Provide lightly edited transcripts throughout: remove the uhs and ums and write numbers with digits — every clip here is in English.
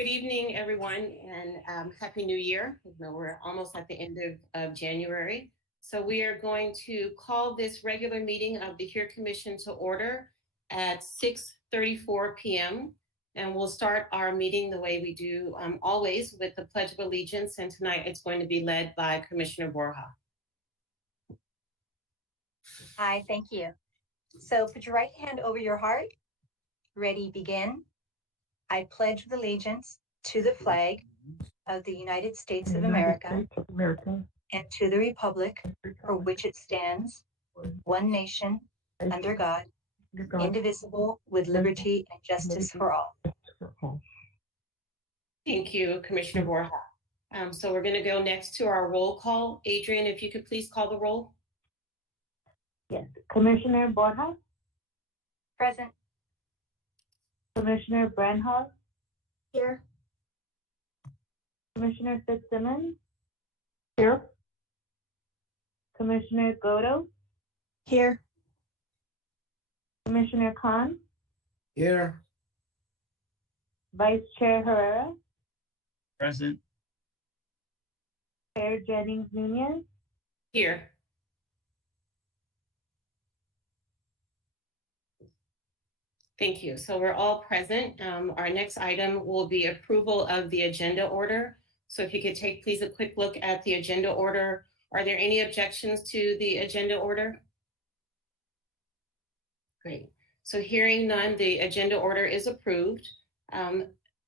Good evening, everyone, and Happy New Year. We're almost at the end of January. So we are going to call this regular meeting of the HERE Commission to order at 6:34 p.m. And we'll start our meeting the way we do always with the Pledge of Allegiance. And tonight it's going to be led by Commissioner Borja. Hi, thank you. So put your right hand over your heart. Ready, begin. I pledge allegiance to the flag of the United States of America and to the republic for which it stands, one nation, under God, indivisible, with liberty and justice for all. Thank you, Commissioner Borja. So we're going to go next to our roll call. Adrian, if you could please call the roll. Yes. Commissioner Borja? Present. Commissioner Branhall? Here. Commissioner Fitzsimmons? Here. Commissioner Godo? Here. Commissioner Khan? Here. Vice Chair Herrera? Present. Chair Jennings Nunez? Here. Thank you. So we're all present. Our next item will be approval of the agenda order. So if you could take, please, a quick look at the agenda order. Are there any objections to the agenda order? Great. So hearing none, the agenda order is approved.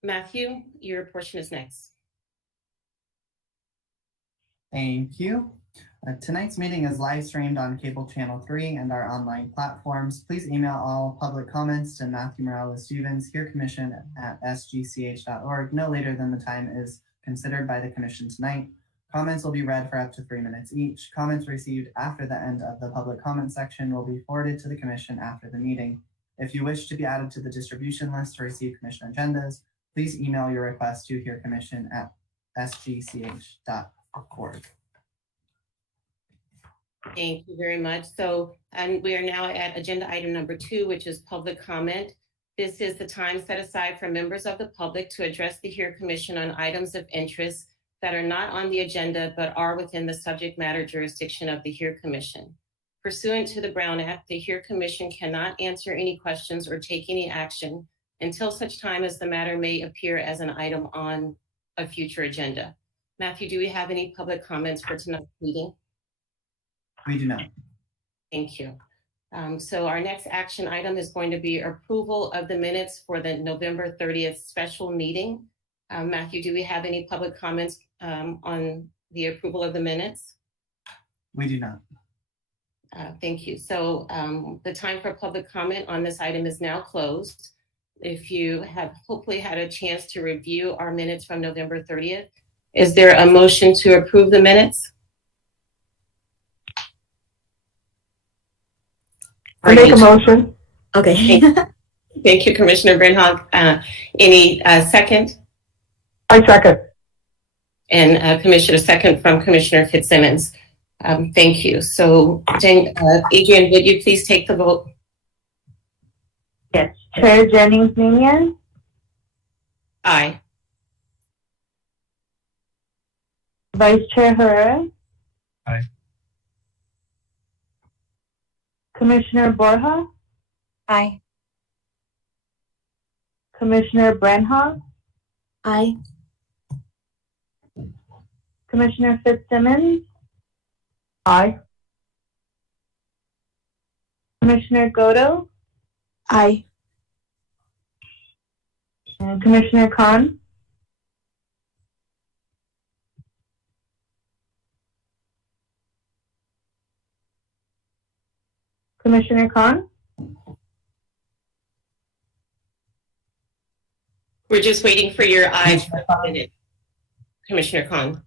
Matthew, your portion is next. Thank you. Tonight's meeting is live streamed on Cable Channel 3 and our online platforms. Please email all public comments to Matthew Morales-Stevens, HereCommission@sgch.org, no later than the time is considered by the Commission tonight. Comments will be read for up to 3 minutes each. Comments received after the end of the public comment section will be forwarded to the Commission after the meeting. If you wish to be added to the distribution list to receive Commission agendas, please email your request to HereCommission@sgch.org. Thank you very much. So, and we are now at agenda item number 2, which is public comment. This is the time set aside for members of the public to address the HERE Commission on items of interest that are not on the agenda, but are within the subject matter jurisdiction of the HERE Commission. Pursuant to the Brown Act, the HERE Commission cannot answer any questions or take any action until such time as the matter may appear as an item on a future agenda. Matthew, do we have any public comments for tonight's meeting? We do not. Thank you. So our next action item is going to be approval of the minutes for the November 30th special meeting. Matthew, do we have any public comments on the approval of the minutes? We do not. Thank you. So the time for public comment on this item is now closed. If you have hopefully had a chance to review our minutes from November 30th, is there a motion to approve the minutes? I make a motion. Okay. Thank you, Commissioner Brenhog. Any second? I second. And Commissioner second from Commissioner Fitzsimmons. Thank you. So, Adrian, would you please take the vote? Yes. Chair Jennings Nunez? Aye. Vice Chair Herrera? Aye. Commissioner Borja? Aye. Commissioner Branhall? Aye. Commissioner Fitzsimmons? Aye. Commissioner Godo? Aye. And Commissioner Khan? Commissioner Khan? We're just waiting for your ayes for a minute, Commissioner Khan.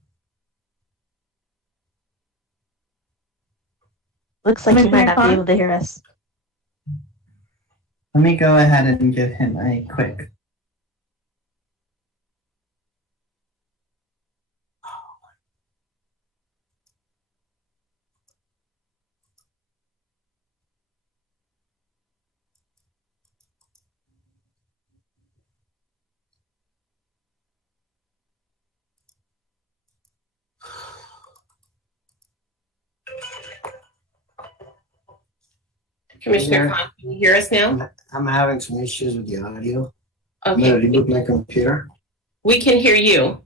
Looks like he might not be able to hear us. Let me go ahead and give him a quick. Commissioner Yeah. Khan, can you hear us now? I'm having some issues with the audio. I'm Okay, gonna reboot my computer. we can hear you.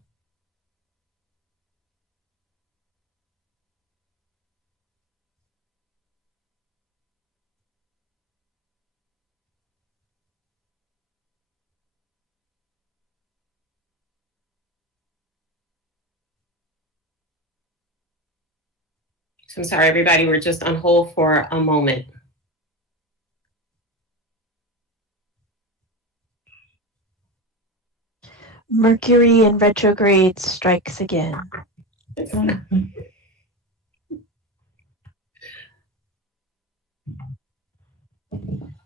So I'm sorry, everybody, we're just on hold for a moment. Mercury in retrograde strikes again.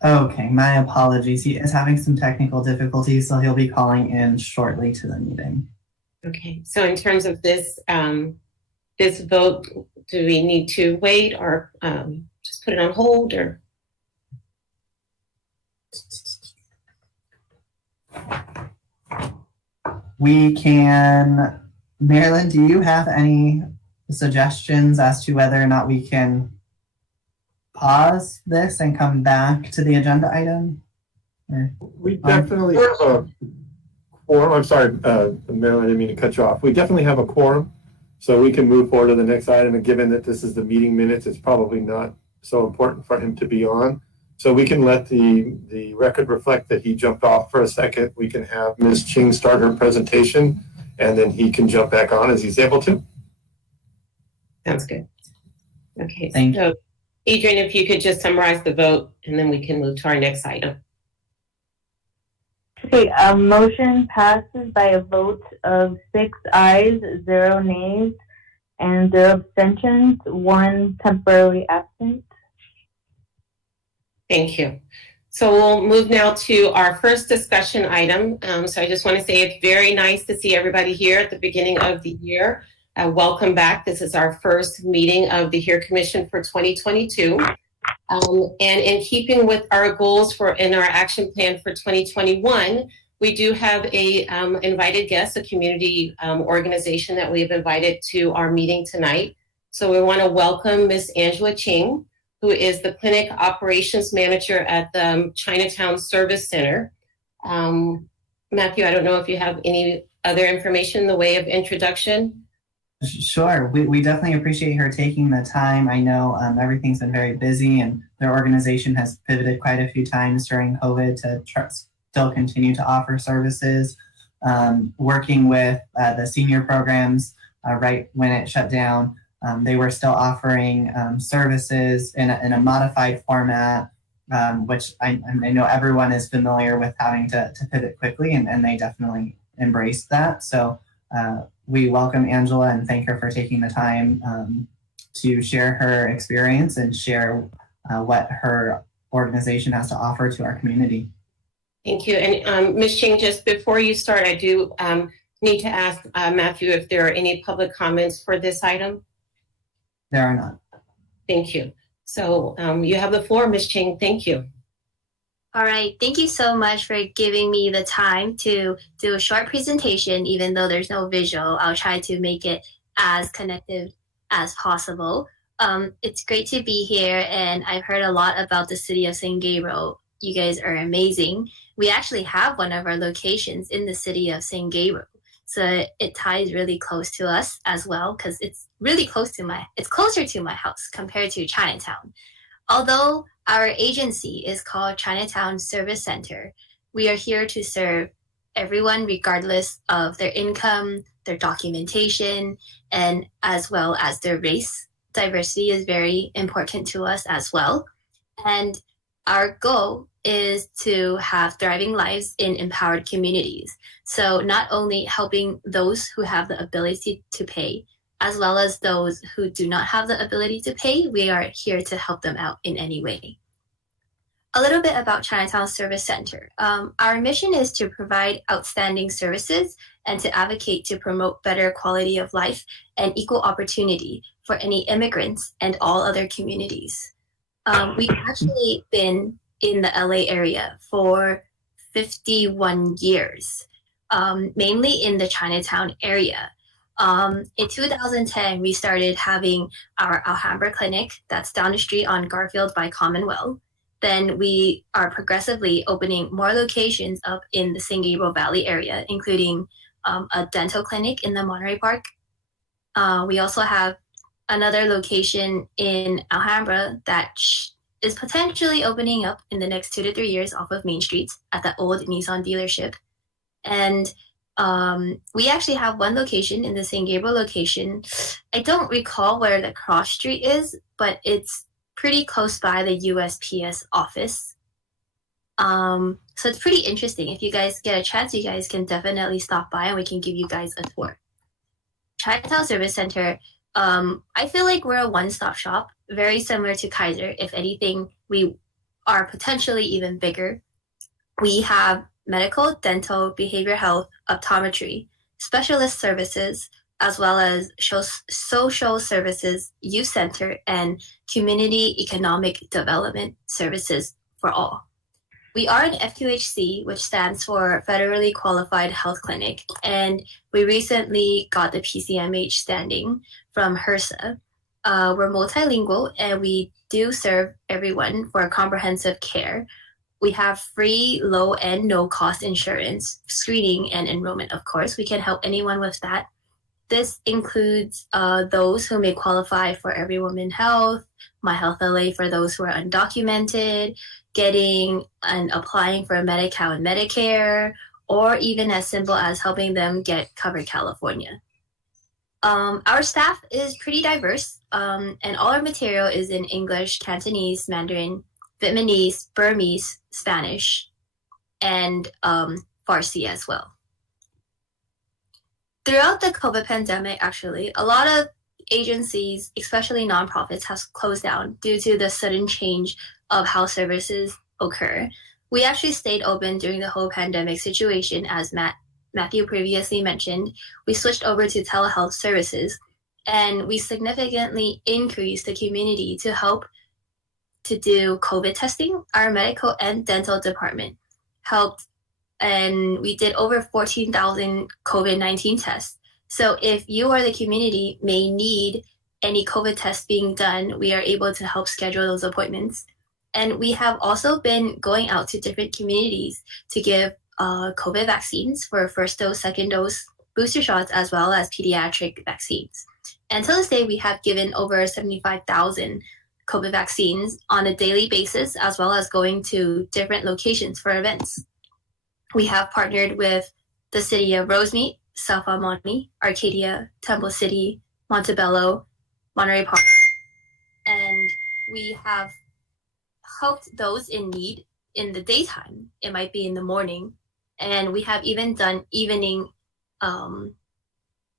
Okay, my apologies. He is having some technical difficulties, so he'll be calling in shortly to the meeting. Okay, so in terms of this, this vote, do we need to wait or just put it on hold or? We can, Marilyn, do you have any suggestions as to whether or not we can pause this and come back to the agenda item? We definitely have a quorum. I'm sorry, Marilyn, I didn't mean to cut you off. We definitely have a quorum, so we can move forward to the next item. And given that this is the meeting minutes, it's probably not so important for him to be on. So we can let the record reflect that he jumped off for a second. We can have Ms. Ching start her presentation, and then he can jump back on as he's able to. Sounds good. Okay, Thank so Adrian, if you could just summarize the vote and then we can move to our next item. Okay, motion passes by a vote of 6 ayes, 0 nays, and 0 abstentions, 1 temporarily absent. Thank you. So we'll move now to our first discussion item. So I just want to say it's very nice to see everybody here at the beginning of the year. Welcome back. This is our first meeting of the HERE Commission for 2022. And in keeping with our goals in our action plan for 2021, we do have a invited guest, a community organization that we've invited to our meeting tonight. So we want to welcome Ms. Angela Ching, who is the Clinic Operations Manager at the Chinatown Service Center. Matthew, I don't know if you have any other information in the way of introduction. Sure, we definitely appreciate her taking the time. I know everything's been very busy and their organization has pivoted quite a few times during COVID to still continue to offer services, working with the senior programs right when it shut down. They were still offering services in a modified format, which I know everyone is familiar with having to pivot quickly, and they definitely embraced that. So we welcome Angela and thank her for taking the time to share her experience and share what her organization has to offer to our community. Thank you. And Ms. Ching, just before you start, I do need to ask Matthew if there are any public comments for this item. There are none. Thank you. So you have the floor, Ms. Ching. Thank you. All right, thank you so much for giving me the time to do a short presentation. Even though there's no visual, I'll try to make it as connected as possible. It's great to be here, and I've heard a lot about the city of San Gabriel. You guys are amazing. We actually have one of our locations in the city of San Gabriel, so it ties really close to us as well, because it's really closer to my house compared to Chinatown. Although our agency is called Chinatown Service Center, we are here to serve everyone regardless of their income, their documentation, and as well as their race. Diversity is very important to us as well. And our goal is to have thriving lives in empowered communities. So not only helping those who have the ability to pay, as well as those who do not have the ability to pay, we are here to help them out in any way. A little bit about Chinatown Service Center. Our mission is to provide outstanding services and to advocate to promote better quality of life and equal opportunity for any immigrants and all other communities. We've actually been in the LA area for 51 years, mainly in the Chinatown area. In 2010, we started having our Alhambra clinic that's down the street on Garfield by Commonwealth. then we are progressively opening more locations up in the San Gabriel Valley area, including a dental clinic in the Monterey Park. We also have another location in Alhambra that is potentially opening up in the next 2 to 3 years off of Main Street at the old Nissan dealership. And we actually have one location in the San Gabriel location. I don't recall where the cross street is, but it's pretty close by the USPS office. So it's pretty interesting. If you guys get a chance, you guys can definitely stop by and we can give you guys a tour. Chinatown Service Center, I feel like we're a one-stop shop, very similar to Kaiser. If anything, we are potentially even bigger. We have medical, dental, behavioral health, optometry, specialist services, as well as social services, youth center, and community economic development services for all. We are an FQHC, which stands for Federally Qualified Health Clinic, and we recently got the PCMH standing from HRSA. We're multilingual, and we do serve everyone for comprehensive care. We have free, low, and no-cost insurance, screening, and enrollment, of course. We can help anyone with that. This includes those who may qualify for Every Woman Health, My Health LA for those who are undocumented, getting and applying for Medi-Cal and Medicare, or even as simple as helping them get Covered California. Our staff is pretty diverse, and all our material is in English, Cantonese, Mandarin, Vietnamese, Burmese, Spanish, and Farsi as well. Throughout the COVID pandemic, actually, a lot of agencies, especially nonprofits, have closed down due to the sudden change of how services occur. We actually stayed open during the whole pandemic situation, as Matthew previously mentioned. We switched over to telehealth services, and we significantly increased the community to help to do COVID testing. Our medical and dental department helped, and we did over 14,000 COVID-19 tests. So if you or the community may need any COVID tests being done, we are able to help schedule those appointments. And we have also been going out to different communities to give COVID vaccines for first dose, second dose, booster shots, as well as pediatric vaccines. And to this day, we have given over 75,000 COVID vaccines on a daily basis, as well as going to different locations for events. We have partnered with the city of Rosemead, South El Monte, Arcadia, Temple City, Montebello, Monterey Park, and we have helped those in need in the daytime. It might be in the morning, and we have even done evening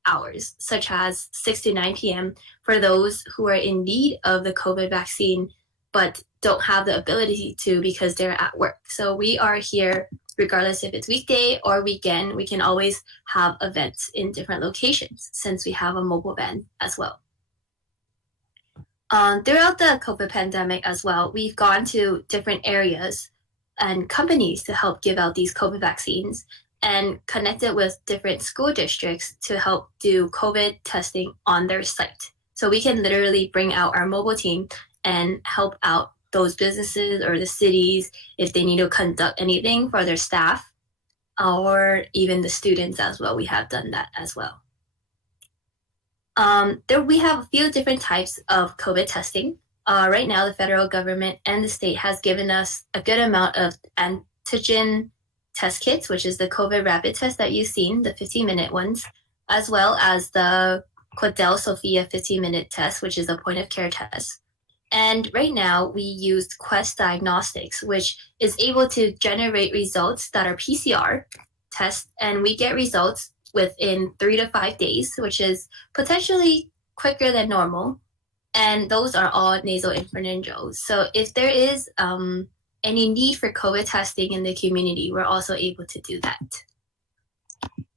hours, such as 6 to 9 p.m. for those who are in need of the COVID vaccine but don't have the ability to because they're at work. So we are here regardless if it's weekday or weekend. We can always have events in different locations since we have a mobile van as well. Throughout the COVID pandemic as well, we've gone to different areas and companies to help give out these COVID vaccines and connected with different school districts to help do COVID testing on their site. So we can literally bring out our mobile team and help out those businesses or the cities if they need to conduct anything for their staff or even the students as well. We have done that as well. We have a few different types of COVID testing. Right now, the federal government and the state has given us a good amount of antigen test kits, which is the COVID rapid test that you've seen, the 15-minute ones, as well as the Quidel Sofia 15-minute test, which is a point-of-care test. And right now, we used Quest Diagnostics, which is able to generate results that are PCR tests, and we get results within 3 to 5 days, which is potentially quicker than normal. And those are all nasopharyngeal. So if there is any need for COVID testing in the community, we're also able to do that.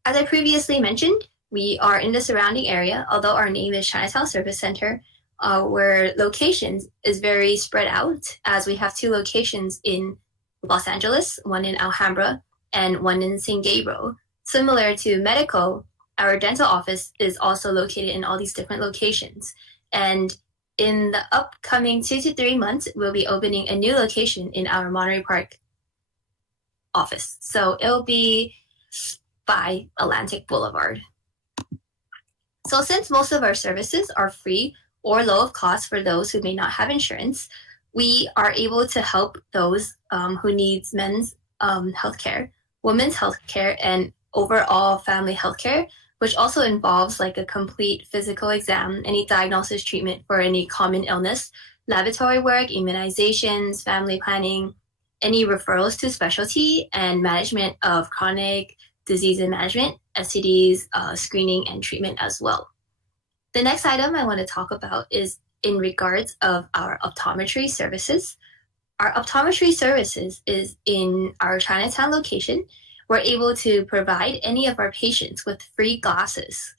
As I previously mentioned, we are in the surrounding area, although our name is Chinatown Service Center, where locations is very spread out, as we have 2 locations in Los Angeles, one in Alhambra and one in San Gabriel. Similar to medical, our dental office is also located in all these different locations. And in the upcoming 2 to 3 months, we'll be opening a new location in our Monterey Park office. So it'll be by Atlantic Boulevard. So since most of our services are free or low of cost for those who may not have insurance, we are able to help those who needs men's healthcare, women's healthcare, and overall family healthcare, which also involves like a complete physical exam, any diagnosis, treatment for any common illness, laboratory work, immunizations, family planning, any referrals to specialty, and management of chronic disease and management, STDs, screening and treatment as well. The next item I want to talk about is in regards of our optometry services. Our optometry services is in our Chinatown location. We're able to provide any of our patients with free glasses.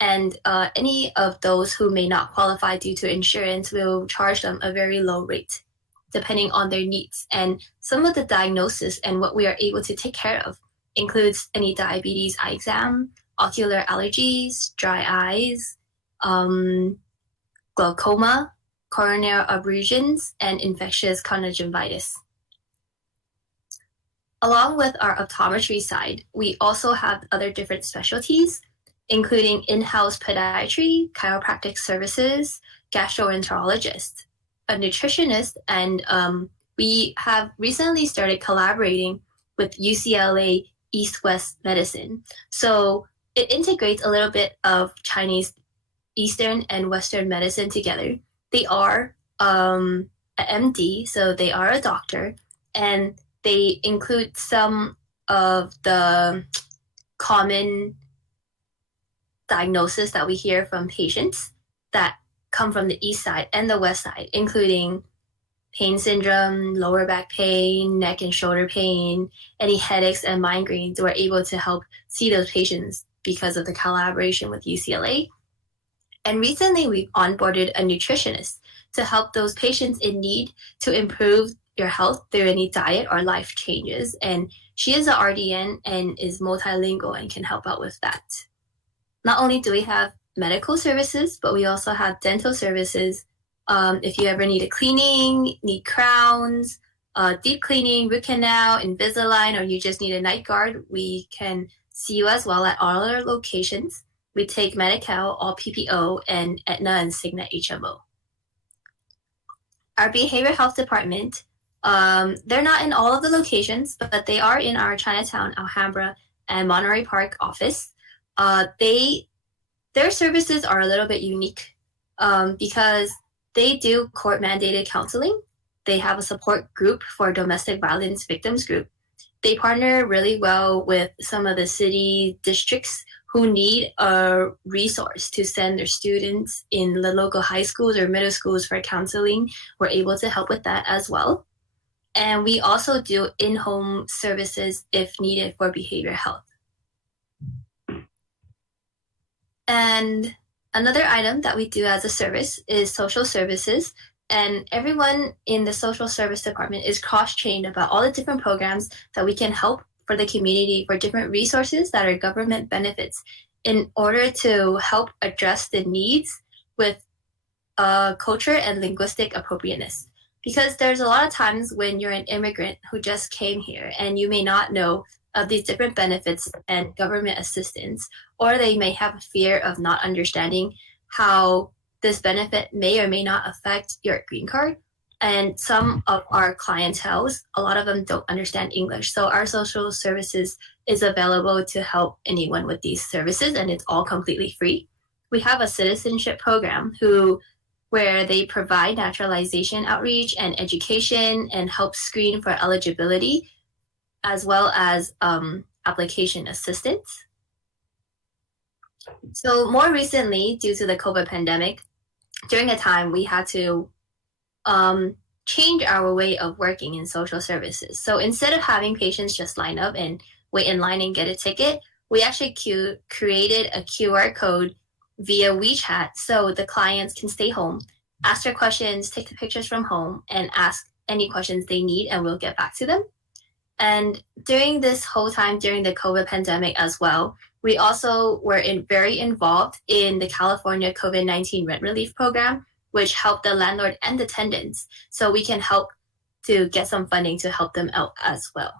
And any of those who may not qualify due to insurance, will charge them a very low rate, depending on their needs. And some of the diagnosis and what we are able to take care of includes any diabetes eye exam, ocular allergies, dry eyes, glaucoma, coronary abrasions, and infectious conjunctivitis. Along with our optometry side, we also have other different specialties, including in-house podiatry, chiropractic services, gastroenterologist, a nutritionist, and we have recently started collaborating with UCLA East-West Medicine. So it integrates a little bit of Chinese, Eastern, and Western medicine together. They are an MD, so they are a doctor, and they include some of the common diagnosis that we hear from patients that come from the east side and the west side, including pain syndrome, lower back pain, neck and shoulder pain, any headaches and migraines. We're able to help see those patients because of the collaboration with UCLA. And recently we've onboarded a nutritionist to help those patients in need to improve your health through any diet or life changes. And she is an RDN and is multilingual and can help out with that. Not only do we have medical services, but we also have dental services. If you ever need a cleaning, need crowns, deep cleaning, root canal, Invisalign, or you just need a night guard, we can see you as well at all our locations. We take Medi-Cal, all PPO, and Aetna and Cigna HMO. Our behavioral health department, they're not in all of the locations, but they are in our Chinatown, Alhambra, and Monterey Park office. Their services are a little bit unique because they do court-mandated counseling. They have a support group for domestic violence victims group. They partner really well with some of the city districts who need a resource to send their students in the local high schools or middle schools for counseling. We're able to help with that as well. And we also do in-home services if needed for behavioral health. And another item that we do as a service is social services. And everyone in the social service department is cross-trained about all the different programs that we can help for the community, for different resources that are government benefits, in order to help address the needs with culture and linguistic appropriateness. Because there's a lot of times when you're an immigrant who just came here and you may not know of these different benefits and government assistance, or they may have a fear of not understanding how this benefit may or may not affect your green card. And some of our clienteles, a lot of them don't understand English. So our social services is available to help anyone with these services, and it's all completely free. We have a citizenship program where they provide naturalization outreach and education and help screen for eligibility, as well as application assistance. So more recently, due to the COVID pandemic, during a time we had to change our way of working in social services. So instead of having patients just line up and wait in line and get a ticket, we actually created a QR code via WeChat so the clients can stay home, ask their questions, take the pictures from home, and ask any questions they need, and we'll get back to them. And during this whole time, during the COVID pandemic as well, we also were very involved in the California COVID-19 rent relief program, which help the landlord and the tenants. So we can help to get some funding to help them out as well.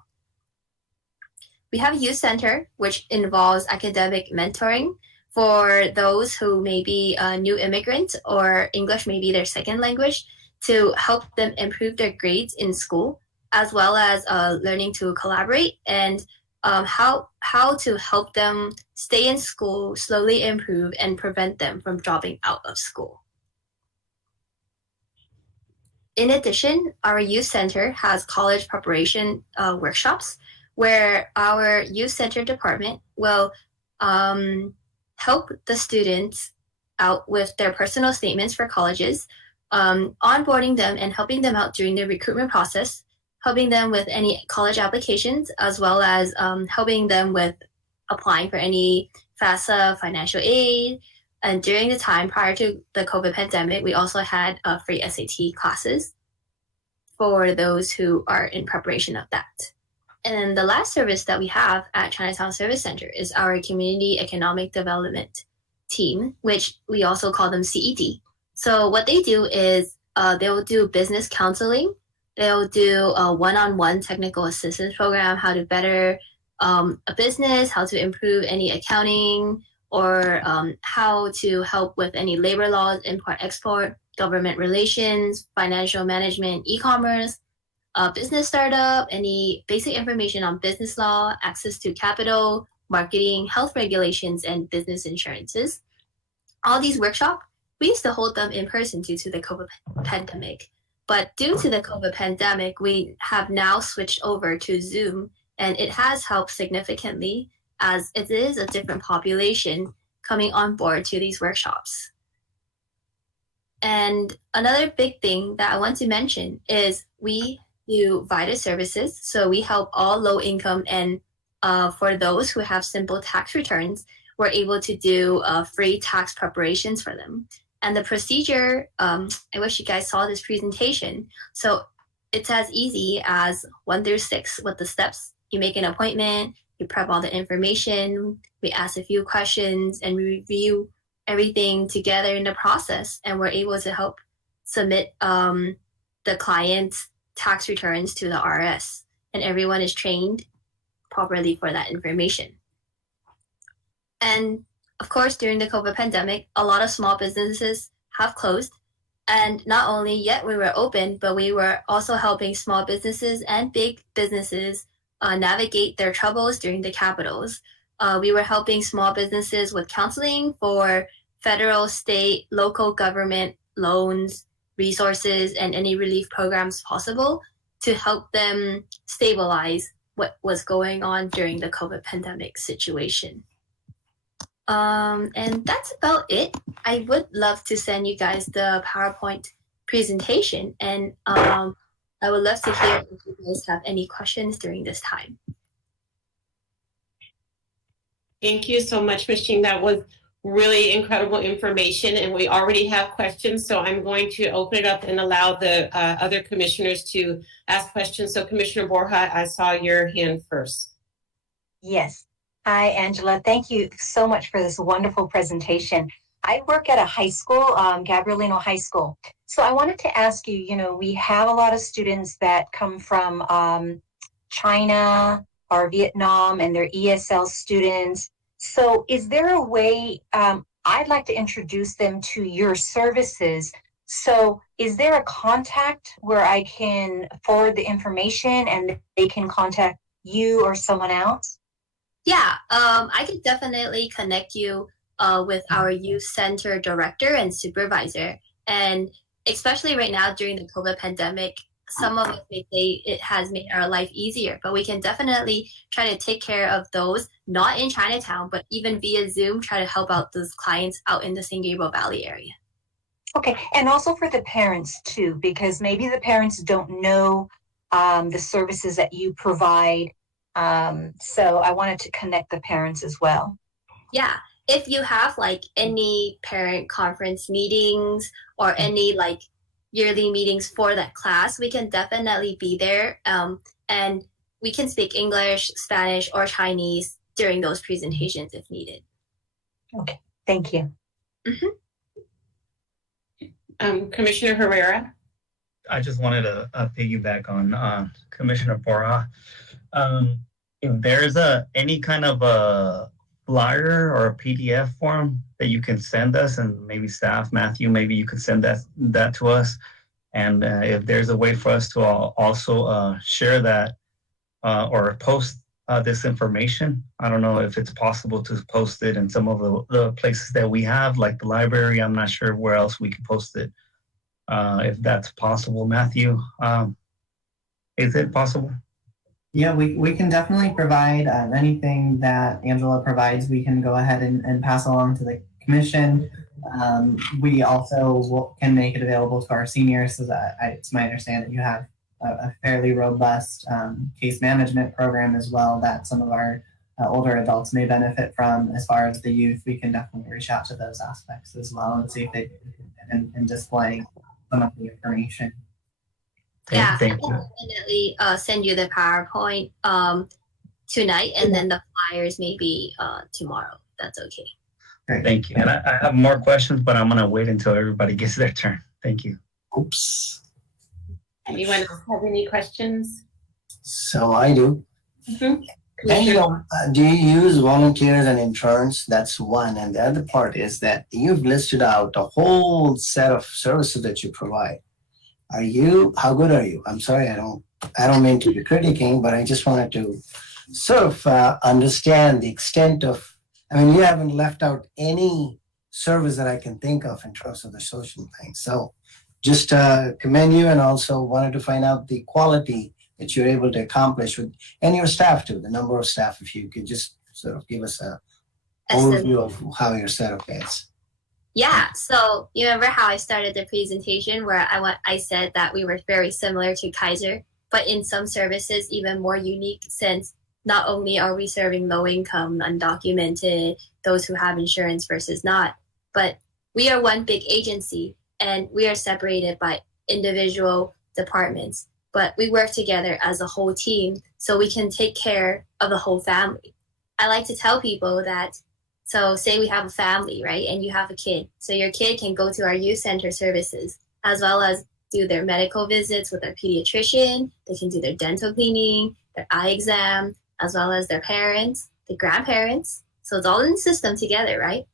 We have a youth center, which involves academic mentoring for those who may be new immigrants or English may be their second language, to help them improve their grades in school, as well as learning to collaborate and how to help them stay in school, slowly improve, and prevent them from dropping out of school. In addition, our youth center has college preparation workshops where our youth center department will help the students out with their personal statements for colleges, onboarding them and helping them out during the recruitment process, helping them with any college applications, as well as helping them with applying for any FAFSA financial aid. And during the time prior to the COVID pandemic, we also had free SAT classes for those who are in preparation of that. And the last service that we have at Chinatown Service Center is our Community Economic Development team, which we also call them CED. So what they do is they'll do business counseling. They'll do a one-on-one technical assistance program, how to better a business, how to improve any accounting, or how to help with any labor laws, import-export, government relations, financial management, e-commerce, business startup, any basic information on business law, access to capital, marketing, health regulations, and business insurances. All these workshops, we used to hold them in person due to the COVID pandemic. But due to the COVID pandemic, we have now switched over to Zoom, and it has helped significantly as it is a different population coming on board to these workshops. And another big thing that I want to mention is we do VITA services. So we help all low income and for those who have simple tax returns, we're able to do free tax preparations for them. And the procedure, I wish you guys saw this presentation. So it's as easy as 1 through 6 with the steps. You make an appointment, you prep all the information, we ask a few questions, and we review everything together in the process. And we're able to help submit the client's tax returns to the IRS. And everyone is trained properly for that information. And of course, during the COVID pandemic, a lot of small businesses have closed. And not only yet we were open, but we were also helping small businesses and big businesses navigate their troubles during the capitals. We were helping small businesses with counseling for federal, state, local government loans, resources, and any relief programs possible to help them stabilize what was going on during the COVID pandemic situation. And that's about it. I would love to send you guys the PowerPoint presentation, and I would love to hear if you guys have any questions during this time. Thank you so much, Ms. Ching. That was really incredible information, and we already have questions, so I'm going to open it up and allow the other commissioners to ask questions. So Commissioner Borja, I saw your hand first. Yes. Hi, Angela. Thank you so much for this wonderful presentation. I work at a high school, Gabriel High School. So I wanted to ask you, you know, we have a lot of students that come from China or Vietnam, and they're ESL students. So is there a way, I'd like to introduce them to your services. So is there a contact where I can forward the information and they can contact you or someone else? Yeah, I could definitely connect you with our youth center director and supervisor. And especially right now during the COVID pandemic, some of us may say it has made our life easier, but we can definitely try to take care of those, not in Chinatown, but even via Zoom, try to help out those clients out in the San Gabriel Valley area. Okay, and also for the parents too, because maybe the parents don't know the services that you provide. So I wanted to connect the parents as well. Yeah, if you have like any parent conference meetings or any like yearly meetings for that class, we can definitely be there. And we can speak English, Spanish, or Chinese during those presentations if needed. Okay, thank you. Mm-hmm. Commissioner Herrera? I just wanted to piggyback on Commissioner Porra. If there's any kind of a flyer or a PDF form that you can send us, and maybe staff, Matthew, maybe you could send that to us. And if there's a way for us to also share that or post this information, I don't know if it's possible to post it in some of the places that we have, like the library. I'm not sure where else we can post it. If that's possible, Matthew, is it possible? Yeah, we can definitely provide anything that Angela provides. We can go ahead and pass along to the commission. We also can make it available to our seniors, so that it's my understanding that you have a fairly robust case management program as well that some of our older adults may benefit from. As far as the youth, we can definitely reach out to those aspects as well and see if they in displaying some of the information. Yeah, Thank I'll you. definitely send you the PowerPoint tonight, and then the flyers maybe tomorrow. That's okay. Great. Thank you. And I have more questions, but I'm gonna wait until everybody gets their turn. Thank you. Oops. Anyone else have any questions? So I do. And Commissioner- do you use volunteers and interns? That's one. And the other part is that you've listed out a whole set of services that you provide. How good are you? I'm sorry, I don't mean to be critiquing, but I just wanted to sort of understand the extent of, you haven't left out any service that I can think of in terms of the social thing. So just commend you, and also wanted to find out the quality that you're able to accomplish with, and your staff too, the number of staff, if you could just sort of give us a overview of how your setup is. Yeah, so you remember how I started the presentation where I said that we were very similar to Kaiser, but in some services even more unique, since not only are we serving low income, undocumented, those who have insurance versus not, but we are one big agency and we are separated by individual departments, but we work together as a whole team so we can take care of the whole family. I like to tell people that, so say we have a family, right? And you have a kid. So your kid can go to our youth center services as well as do their medical visits with their pediatrician. They can do their dental cleaning, their eye exam, as well as their parents, the grandparents. So it's all in the system together, right?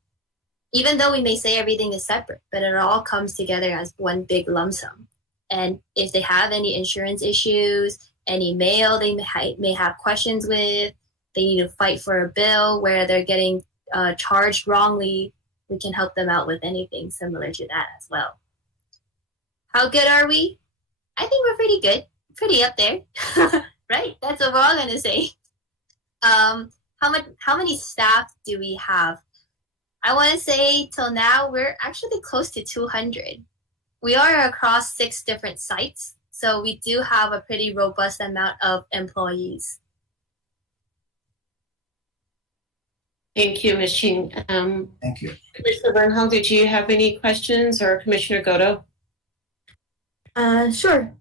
Even though we may say everything is separate, but it all comes together as one big lump sum. And if they have any insurance issues, any mail they may have questions with, they need to fight for a bill where they're getting charged wrongly, we can help them out with anything similar to that as well. How good are we? I think we're pretty good, pretty up there, right? That's what we're all gonna say. How many staff do we have? I want to say till now we're actually close to 200. We are across 6 different sites, so we do have a pretty robust amount of employees. Thank you, Ms. Ching. Thank you. Commissioner Bernhal, did you have any questions, or Commissioner Goto? Sure.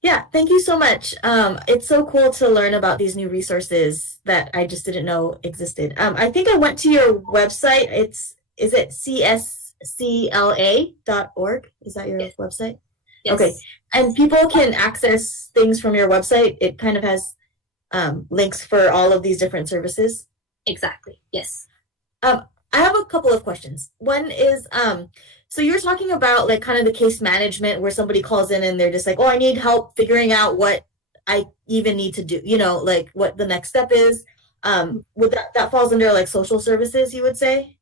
Yeah, thank you so much. It's so cool to learn about these new resources that I just didn't know existed. I think I went to your website. Is it cscla.org? Is that your website? Yes. Okay. And people can access things from your website. It kind of has links for all of these different services. Exactly. Yes. I have a couple of questions. One is, so you're talking about like kind of the case management where somebody calls in and they're just like, oh, I need help figuring out what I even need to do, like what the next step is. Would that falls under like social services, you would say?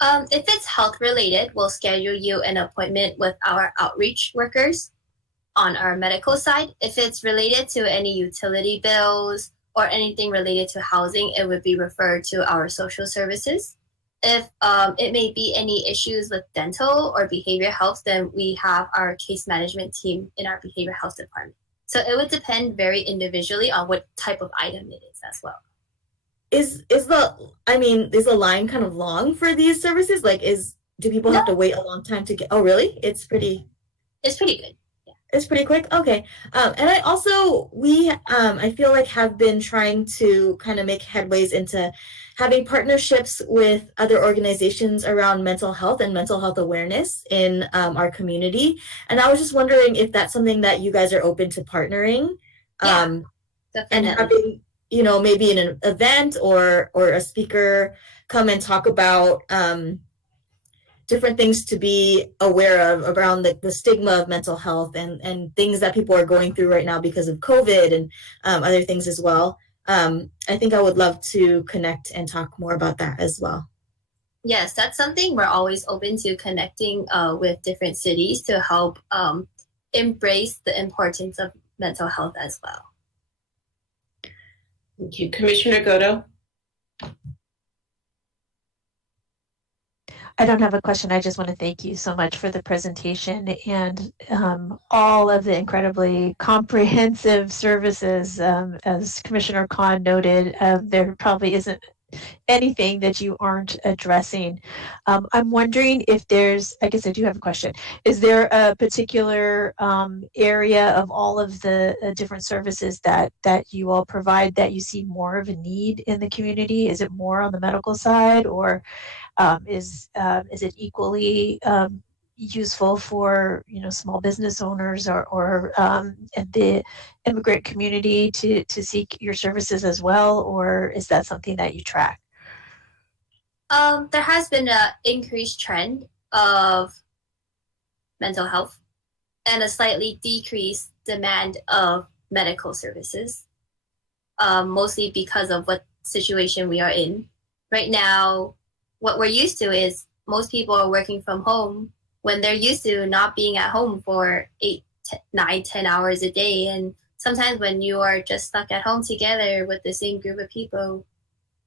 If it's health related, we'll schedule you an appointment with our outreach workers on our medical side. If it's related to any utility bills or anything related to housing, it would be referred to our social services. If it may be any issues with dental or behavioral health, then we have our case management team in our behavioral health department. So it would depend very individually on what type of item it is as well. Is the line kind of long for these services? Like, do people have to wait a long time to get? Oh, really? It's pretty good. Yeah. It's pretty quick. Okay. And I feel like have been trying to kind of make headways into having partnerships with other organizations around mental health and mental health awareness in our community. And I was just wondering if that's something that you guys are open to partnering. Yeah, And definitely. having, maybe in an event or a speaker come and talk about different things to be aware of around the stigma of mental health and things that people are going through right now because of COVID and other things as well. I think I would love to connect and talk more about that as well. Yes, that's something we're always open to connecting with different cities to help embrace the importance of mental health as well. Thank you. Commissioner Godo? I don't have a question. I just want to thank you so much for the presentation and all of the incredibly comprehensive services. As Commissioner Khan noted, there probably isn't anything that you aren't addressing. I'm wondering if I guess I do have a question. Is there a particular area of all of the different services that you all provide that you see more of a need in the community? Is it more on the medical side, or is it equally useful for small business owners or the immigrant community to seek your services as well, or is that something that you track? There has been an increased trend of mental health and a slightly decreased demand of medical services, mostly because of what situation we are in right now. What we're used to is most people are working from home when they're used to not being at home for 8, 9, 10 hours a day. And sometimes when you are just stuck at home together with the same group of people,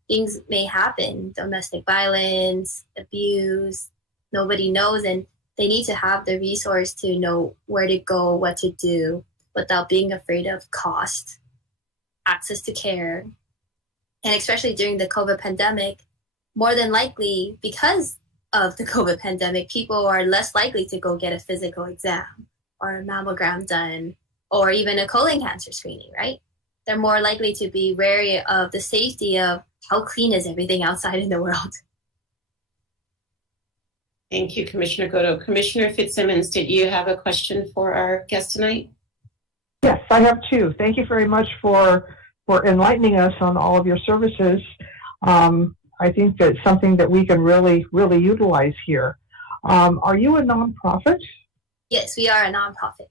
things may happen. Domestic violence, abuse, nobody knows. And they need to have the resource to know where to go, what to do without being afraid of cost, access to care. And especially during the COVID pandemic, more than likely, because of the COVID pandemic, people are less likely to go get a physical exam or a mammogram done or even a colon cancer screening, right? They're more likely to be wary of the safety of how clean is everything outside in the world. Thank you, Commissioner Godo. Commissioner Fitzsimmons, did you have a question for our guest tonight? Yes, I have two. Thank you very much for enlightening us on all of your services. I think that's something that we can really utilize here. Are you a nonprofit? Yes, we are a nonprofit.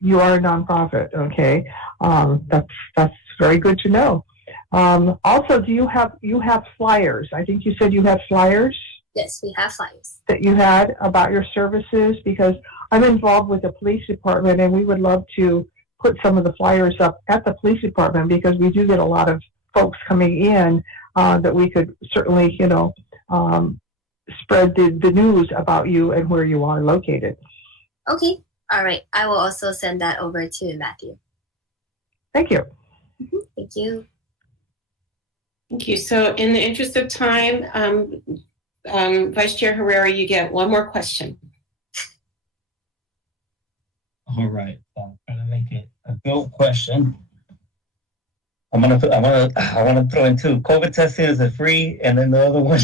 You are a nonprofit, okay. That's very good to know. Also, do you have flyers? I think you said you have flyers? Yes, we have flyers. That you had about your services, because I'm involved with the police department and we would love to put some of the flyers up at the police department, because we do get a lot of folks coming in that we could certainly, spread the news about you and where you are located. Okay. All right. I will also send that over to Matthew. Thank you. Thank you. Thank you. So in the interest of time, Vice Chair Herrera, you get one more question. All right, I'm trying to make it a good question. I want to throw in two. COVID testing is a free, and then the other one,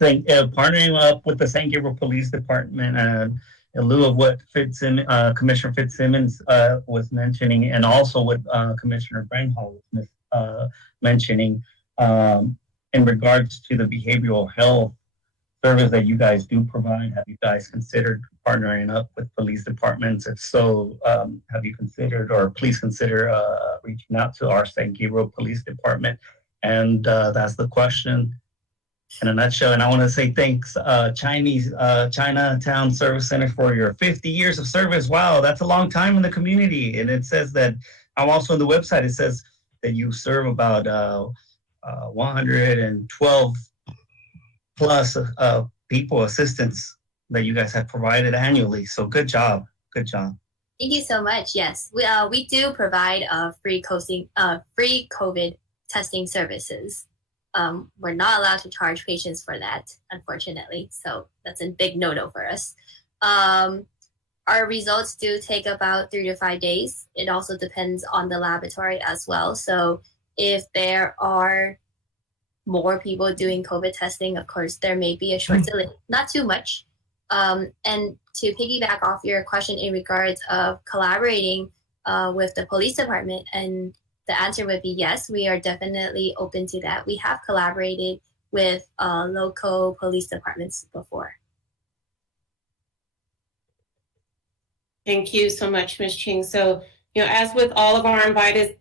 partnering up with the St. Gabriel Police Department, in lieu of what Commissioner Fitzsimmons was mentioning, and also what Commissioner Brandhall was mentioning, in regards to the behavioral health service that you guys do provide. Have you guys considered partnering up with police departments? If so, have you considered, or please consider reaching out to our St. Gabriel Police Department? And that's the question in a nutshell. And I want to say thanks, Chinatown Service Center, for your 50 years of service. Wow, that's a long time in the community. And it says that, I'm also on the website, it says that you serve about 112 plus people, assistants that you guys have provided annually. So good job. Good job. Thank you so much. Yes, we do provide free COVID testing services. We're not allowed to charge patients for that, unfortunately. So that's a big no-no for us. our results do take about 3 to 5 days. It also depends on the laboratory as well. So if there are more people doing COVID testing, of course, there may be a short delay, not too much. And to piggyback off your question in regards of collaborating with the police department, and the answer would be yes, we are definitely open to that. We have collaborated with local police departments before. Thank you so much, Ms. Ching. So, as with all of our invited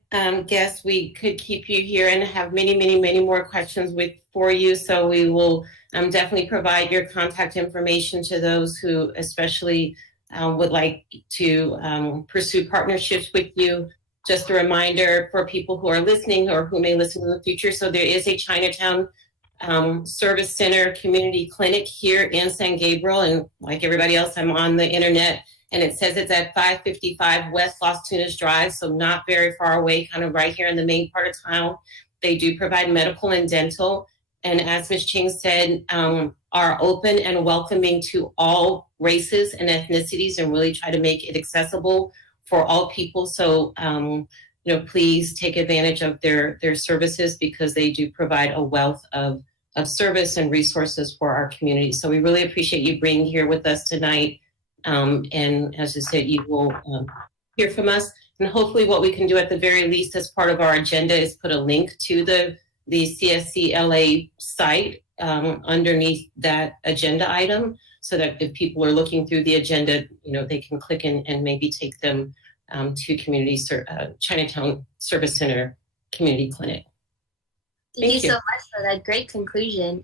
guests, we could keep you here and have many, many, many more questions for you. So we will definitely provide your contact information to those who especially would like to pursue partnerships with you. Just a reminder for people who are listening or who may listen in the future. So there is a Chinatown Service Center community clinic here in San Gabriel. And like everybody else, I'm on the internet. And it says it's at 555 West Las Tunas Drive, so not very far away, kind of right here in the main part of town. They do provide medical and dental. And as Ms. Ching said, are open and welcoming to all races and ethnicities and really try to make it accessible for all people. So, please take advantage of their services because they do provide a wealth of service and resources for our community. So we really appreciate you being here with us tonight. And as I said, you will hear from us. And hopefully what we can do at the very least as part of our agenda is put a link to the CSCLA site underneath that agenda item so that if people are looking through the agenda, they can click in and maybe take them to Chinatown Service Center Community Clinic. Thank you so much for that great conclusion.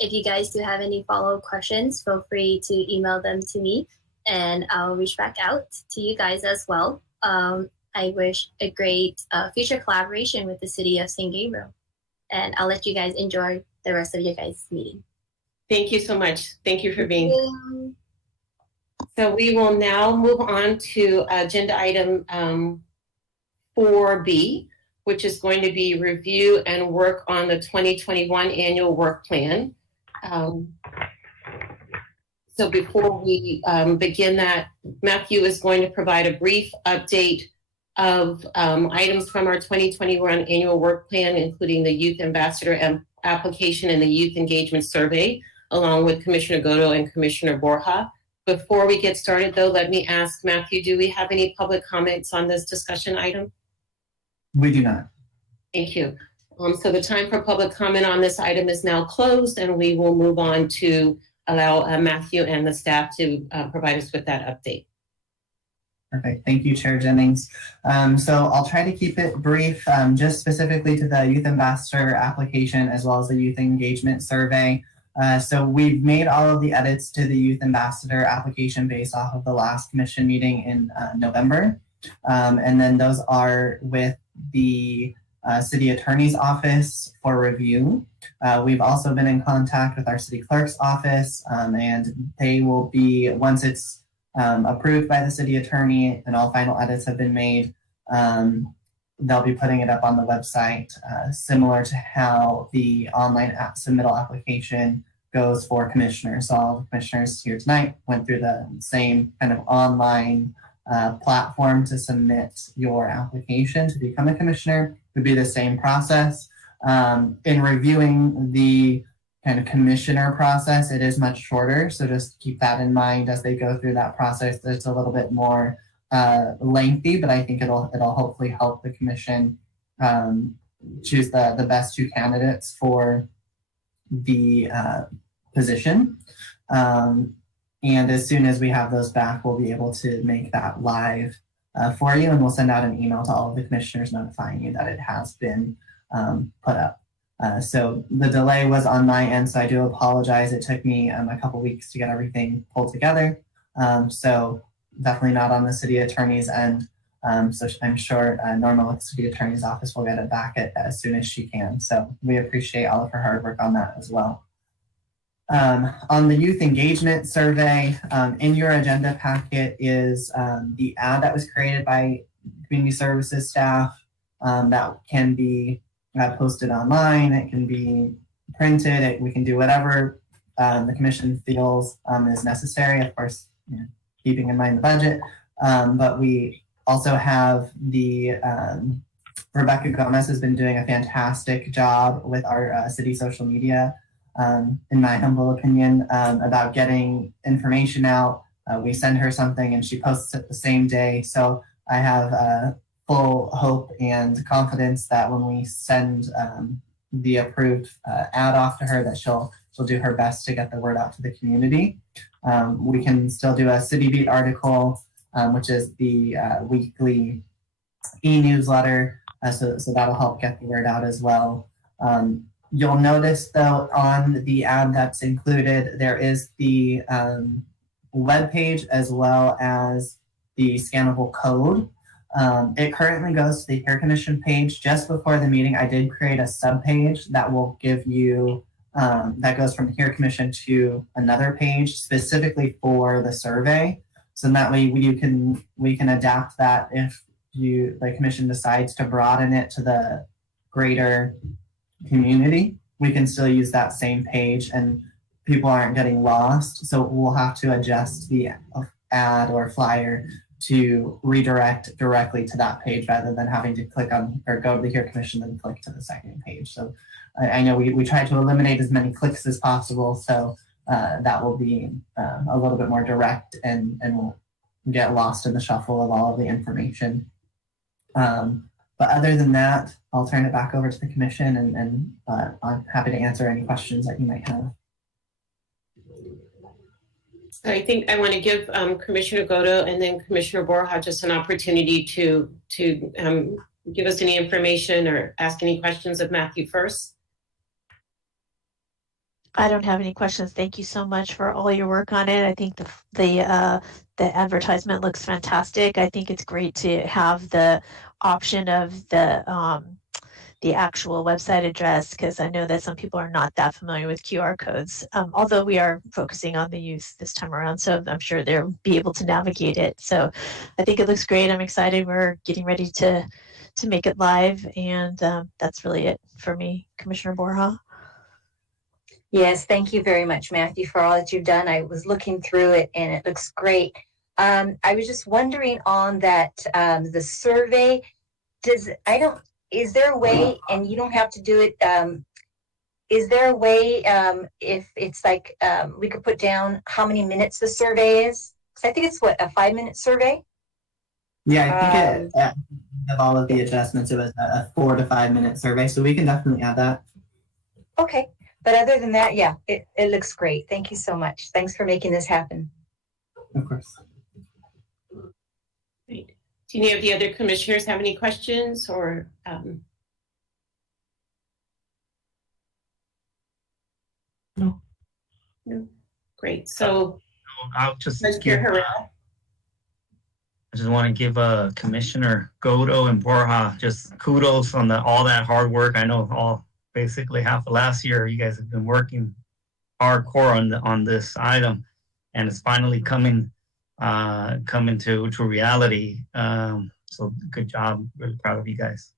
If you guys do have any follow-up questions, feel free to email them to me and I'll reach back out to you guys as well. I wish a great future collaboration with the city of San Gabriel. And I'll let you guys enjoy the rest of your guys' meeting. Thank you so much. Thank you for being here. So we will now move on to agenda item 4B, which is going to be review and work on the 2021 annual work plan. So before we begin that, Matthew is going to provide a brief update of items from our 2021 annual work plan, including the Youth Ambassador application and the Youth Engagement Survey, along with Commissioner Godo and Commissioner Borja. Before we get started, though, let me ask Matthew, do we have any public comments on this discussion item? We do not. Thank you. So the time for public comment on this item is now closed, and we will move on to allow Matthew and the staff to provide us with that update. Perfect. Thank you, Chair Jennings. So I'll try to keep it brief, just specifically to the Youth Ambassador application as well as the Youth Engagement Survey. So we've made all of the edits to the Youth Ambassador application based off of the last commission meeting in November. And then those are with the City Attorney's Office for review. We've also been in contact with our City Clerk's Office, and they will be, once it's approved by the City Attorney and all final edits have been made, they'll be putting it up on the website, similar to how the online submittal application goes for commissioners. So all the commissioners here tonight went through the same kind of online platform to submit your application to become a commissioner. It would be the same process. In reviewing the kind of commissioner process, it is much shorter. So just keep that in mind as they go through that process. It's a little bit more lengthy, but I think it'll hopefully help the commission choose the best two candidates for the position. And as soon as we have those back, we'll be able to make that live for you, and we'll send out an email to all of the commissioners notifying you that it has been put up. So the delay was on my end, so I do apologize. It took me a couple weeks to get everything pulled together. So definitely not on the City Attorney's end. So I'm sure Norma with the City Attorney's Office will get it back as soon as she can. So we appreciate all of her hard work on that as well. On the Youth Engagement Survey, in your agenda packet is the ad that was created by Community Services staff that can be posted online. It can be printed. We can do whatever the commission feels is necessary. Of course, keeping in mind the budget. But we also have the Rebecca Gomez has been doing a fantastic job with our city social media, in my humble opinion, about getting information out. We send her something and she posts it the same day. So I have full hope and confidence that when we send the approved ad off to her, that she'll do her best to get the word out to the community. We can still do a City Beat article, which is the weekly e-newsletter. So that'll help get the word out as well. You'll notice though on the ad that's included, there is the web page as well as the scannable code. It currently goes to the Hair Commission page. Just before the meeting, I did create a subpage that will give you, that goes from the Hair Commission to another page specifically for the survey. So that way we can adapt that if the commission decides to broaden it to the greater community. We can still use that same page and people aren't getting lost. So we'll have to adjust the ad or flyer to redirect directly to that page rather than having to click on or go to the Hair Commission and click to the second page. So I know we try to eliminate as many clicks as possible. So that will be a little bit more direct and we'll get lost in the shuffle of all of the information. But other than that, I'll turn it back over to the commission and I'm happy to answer any questions that you might have. I think I want to give Commissioner Godo and then Commissioner Borja just an opportunity to give us any information or ask any questions of Matthew first. I don't have any questions. Thank you so much for all your work on it. I think the advertisement looks fantastic. I think it's great to have the option of the actual website address, because I know that some people are not that familiar with QR codes, although we are focusing on the youth this time around, so I'm sure they'll be able to navigate it. So I think it looks great. I'm excited. We're getting ready to make it live, and that's really it for me. Commissioner Borja. Yes, thank you very much, Matthew, for all that you've done. I was looking through it and it looks great. I was just wondering on that, the survey, is there a way, and you don't have to do it, is there a way if it's like, we could put down how many minutes the survey is? Because I think it's what, a 5-minute survey? Yeah, I think of all of the adjustments, it was a 4 to 5 minute survey. So we can definitely add that. Okay. But other than that, yeah, it looks great. Thank you so much. Thanks for making this happen. Of course. Great. Do any of the other commissioners have any questions or? No. No. Great. So I'll just Commissioner Herrera. I just want to give Commissioner Godo and Borja just kudos on all that hard work. I know basically half of last year you guys have been working hardcore on this item, and it's finally coming to reality. So good job. Really proud of you guys.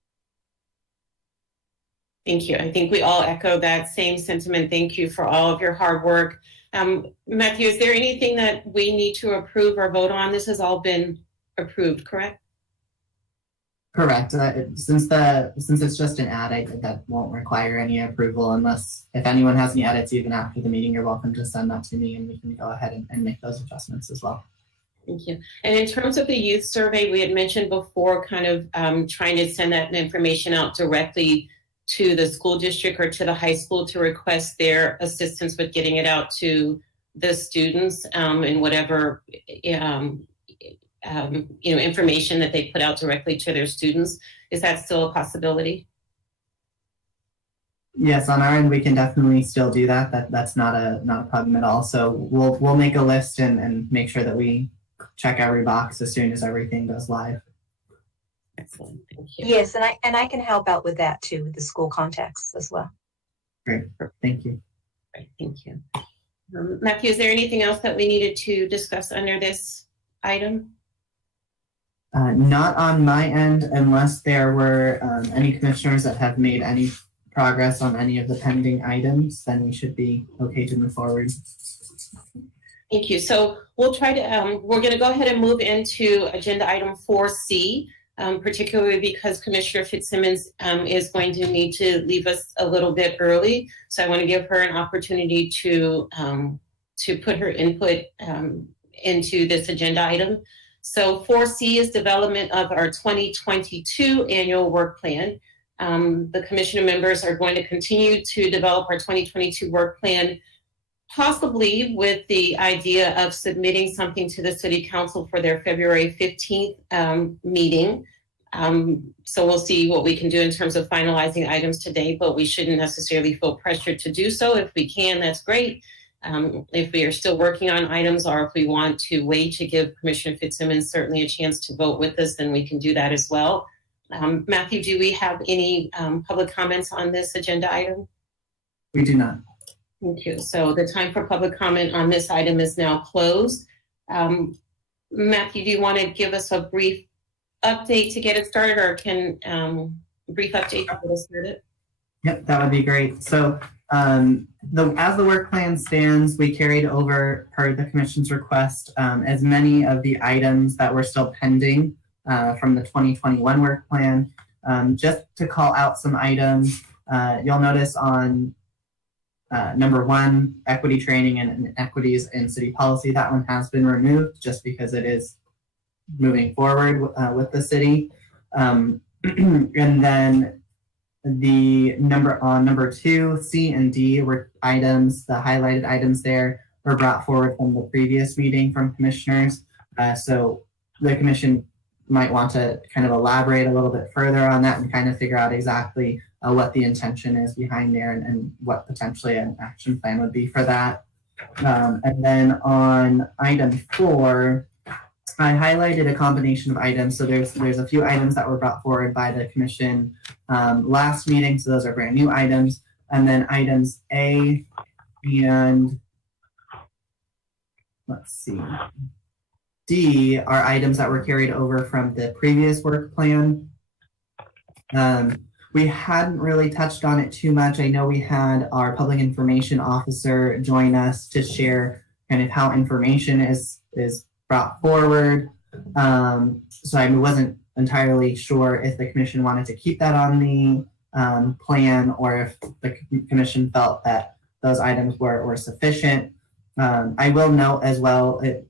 Thank you. I think we all echo that same sentiment. Thank you for all of your hard work. Matthew, is there anything that we need to approve or vote on? This has all been approved, correct? Correct. Since it's just an ad, that won't require any approval unless if anyone has any edits even after the meeting, you're welcome to send that to me and we can go ahead and make those adjustments as well. Thank you. And in terms of the youth survey, we had mentioned before kind of trying to send that information out directly to the school district or to the high school to request their assistance with getting it out to the students and whatever information that they put out directly to their students. Is that still a possibility? Yes, on our end, we can definitely still do that. That's not a problem at all. So we'll make a list and make sure that we check every box as soon as everything goes live. Excellent. Thank you. Yes, and I can help out with that too, with the school contacts as well. Great. Thank you. Great. Thank you. Matthew, is there anything else that we needed to discuss under this item? Not on my end, unless there were any commissioners that have made any progress on any of the pending items, then we should be okay to move forward. Thank you. So we'll try to, we're going to go ahead and move into agenda item 4C, particularly because Commissioner Fitzsimmons is going to need to leave us a little bit early. So I want to give her an opportunity to put her input into this agenda item. So 4C is development of our 2022 annual work plan. The commission members are going to continue to develop our 2022 work plan, possibly with the idea of submitting something to the City Council for their February 15th meeting. So we'll see what we can do in terms of finalizing items today, but we shouldn't necessarily feel pressured to do so. If we can, that's great. If we are still working on items, or if we want to wait to give Commissioner Fitzsimmons certainly a chance to vote with us, then we can do that as well. Matthew, do we have any public comments on this agenda item? We do not. Thank you. So the time for public comment on this item is now closed. Matthew, do you want to give us a brief update to get it started, or can brief update to get us started? Yep, that would be great. So as the work plan stands, we carried over, per the commission's request, as many of the items that were still pending from the 2021 work plan. Just to call out some items, you'll notice on number 1, equity training and equities in city policy, that one has been removed just because it is moving forward with the city. And then the number 2, C and D were items, the highlighted items there were brought forward from the previous meeting from commissioners. So the commission might want to kind of elaborate a little bit further on that and kind of figure out exactly what the intention is behind there and what potentially an action plan would be for that. And then on item 4, I highlighted a combination of items. So there's a few items that were brought forward by the commission last meeting. So those are brand new items. And then items A and let's see, D are items that were carried over from the previous work plan. We hadn't really touched on it too much. I know we had our public information officer join us to share kind of how information is brought forward. So I wasn't entirely sure if the commission wanted to keep that on the plan, or if the commission felt that those items were sufficient. I will note as well, it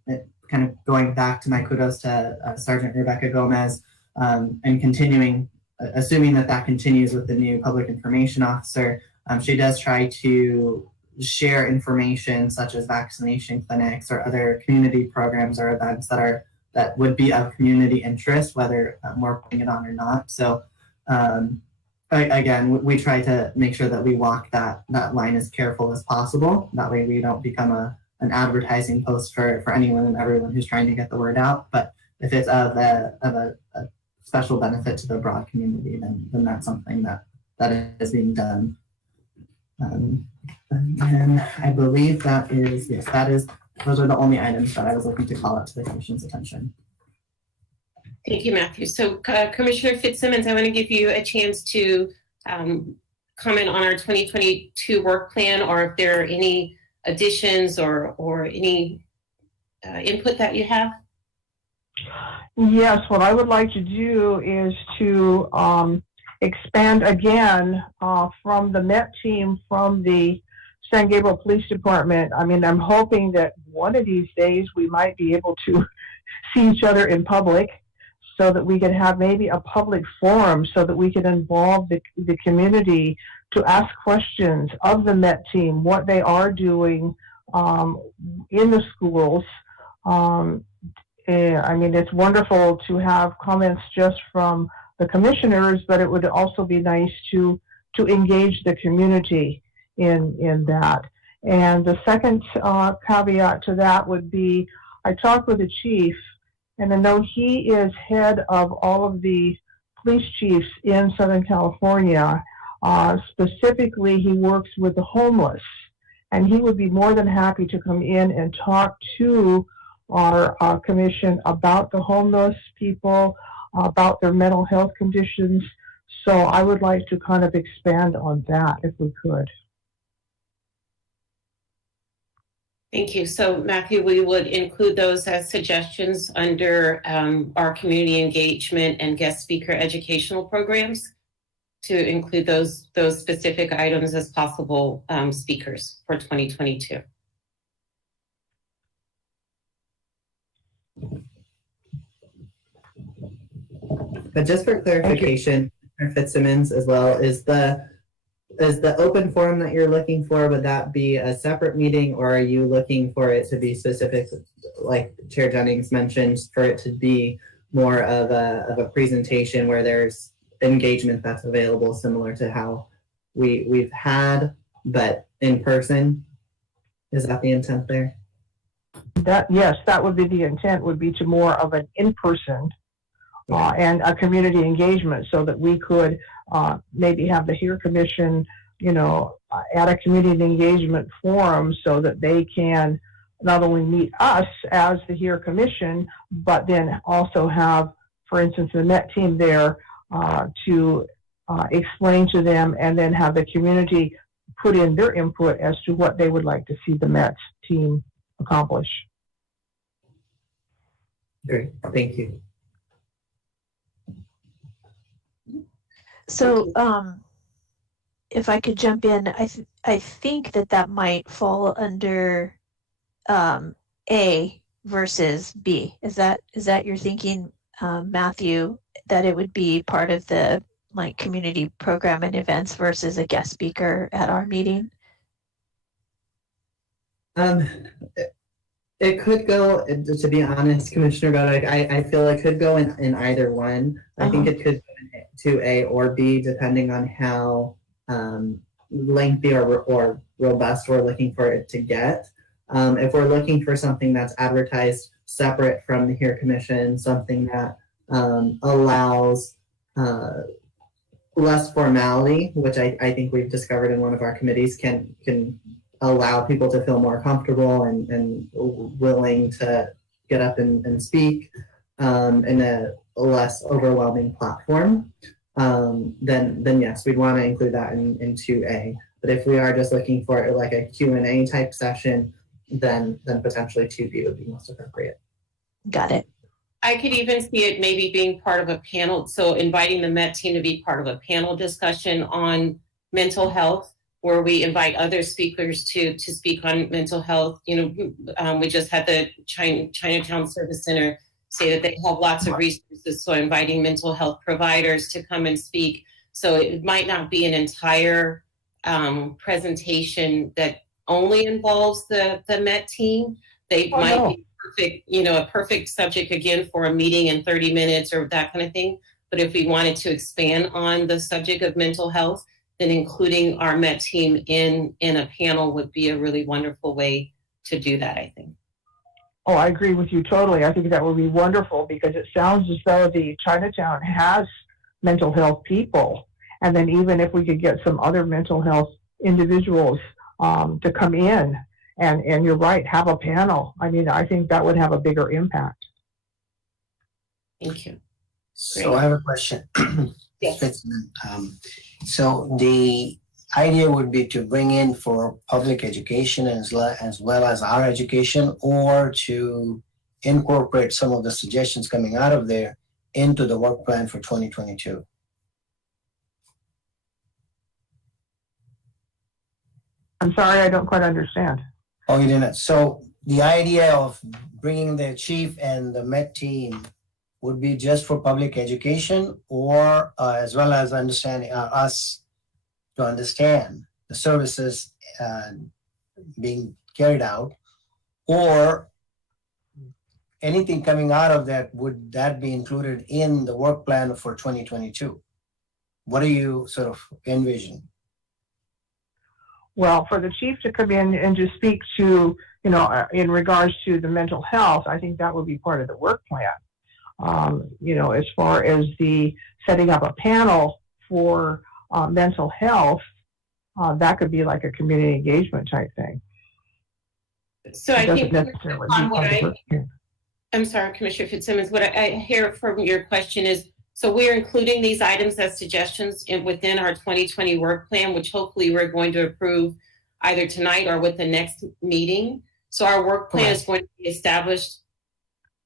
kind of going back to my kudos to Sergeant Rebecca Gomez, and continuing, assuming that continues with the new public information officer. She does try to share information such as vaccination clinics or other community programs or events that would be of community interest, whether we're putting it on or not. So again, we try to make sure that we walk that line as careful as possible. That way we don't become an advertising post for anyone and everyone who's trying to get the word out. But if it's of a special benefit to the broad community, then that's something that is being done. And I believe those are the only items that I was looking to call out to the commission's attention. Thank you, Matthew. So Commissioner Fitzsimmons, I want to give you a chance to comment on our 2022 work plan, or if there are any additions or any input that you have. Yes, what I would like to do is to expand again from the MET team from the San Gabriel Police Department. I mean, I'm hoping that one of these days we might be able to see each other in public, so that we can have maybe a public forum, so that we can involve the community to ask questions of the MET team, what they are doing in the schools. I mean, it's wonderful to have comments just from the commissioners, but it would also be nice to engage the community in that. And the second caveat to that would be, I talked with the chief, and I know he is head of all of the police chiefs in Southern California. Specifically, he works with the homeless, and he would be more than happy to come in and talk to our commission about the homeless people, about their mental health conditions. So I would like to kind of expand on that if we could. Thank you. So Matthew, we would include those as suggestions under our community engagement and guest speaker educational programs to include those specific items as possible speakers for 2022. But just for clarification, Mr. Fitzsimmons as well, is the open forum that you're looking for, would that be a separate meeting, or are you looking for it to be specific, like Chair Jennings mentioned, for it to be more of a presentation where there's engagement that's available similar to how we've had, but in person? Is that the intent there? Yes, that would be the intent, would be to more of an in-person and a community engagement, so that we could maybe have the HERE Commission, at a community engagement forum, so that they can not only meet us as the HERE Commission, but then also have, for instance, the Met team there to explain to them, and then have the community put in their input as to what they would like to see the Met team accomplish. Great, thank you. So, if I could jump in, I think that might fall under A versus B. Is that your thinking, Matthew? That it would be part of the community program and events versus a guest speaker at our meeting? It could go, to be honest, Commissioner Goddard, I feel it could go in either one. I think it could go to A or B, depending on how lengthy or robust we're looking for it to get. If we're looking for something that's advertised separate from the HERE Commission, something that allows less formality, which I think we've discovered in one of our committees can allow people to feel more comfortable and willing to get up and speak in a less overwhelming platform, then yes, we'd want to include that in 2A. But if we are just looking for like a Q&A type session, then potentially 2B would be most appropriate. Got it. I could even see it maybe being part of a panel. So inviting the Met team to be part of a panel discussion on mental health, where we invite other speakers to speak on mental health. We just had the Chinatown Service Center say that they have lots of resources, so inviting mental health providers to come and speak. So it might not be an entire presentation that only involves the Met team. They might be perfect, a perfect subject again for a meeting in 30 minutes or that kind of thing. But if we wanted to expand on the subject of mental health, then including our Met team in a panel would be a really wonderful way to do that, I think. Oh, I agree with you totally. I think that would be wonderful, because it sounds as though the Chinatown has mental health people. And then even if we could get some other mental health individuals to come in, and you're right, have a panel. I mean, I think that would have a bigger impact. Thank you. So I have a question. Yes. So the idea would be to bring in for public education as well as our education, or to incorporate some of the suggestions coming out of there into the work plan for 2022. I'm sorry, I don't quite understand. Oh, you didn't. So the idea of bringing the chief and the Met team would be just for public education, or as well as understanding us to understand the services being carried out, or anything coming out of that, would that be included in the work plan for 2022? What do you sort of envision? Well, for the chief to come in and to speak to, in regards to the mental health, I think that would be part of the work plan. As far as the setting up a panel for mental health, that could be like a community engagement type thing. So I think I'm sorry, Commissioner Fitzsimmons, what I hear from your question is, so we're including these items as suggestions within our 2020 work plan, which hopefully we're going to approve either tonight or with the next meeting. So our work plan is going to be established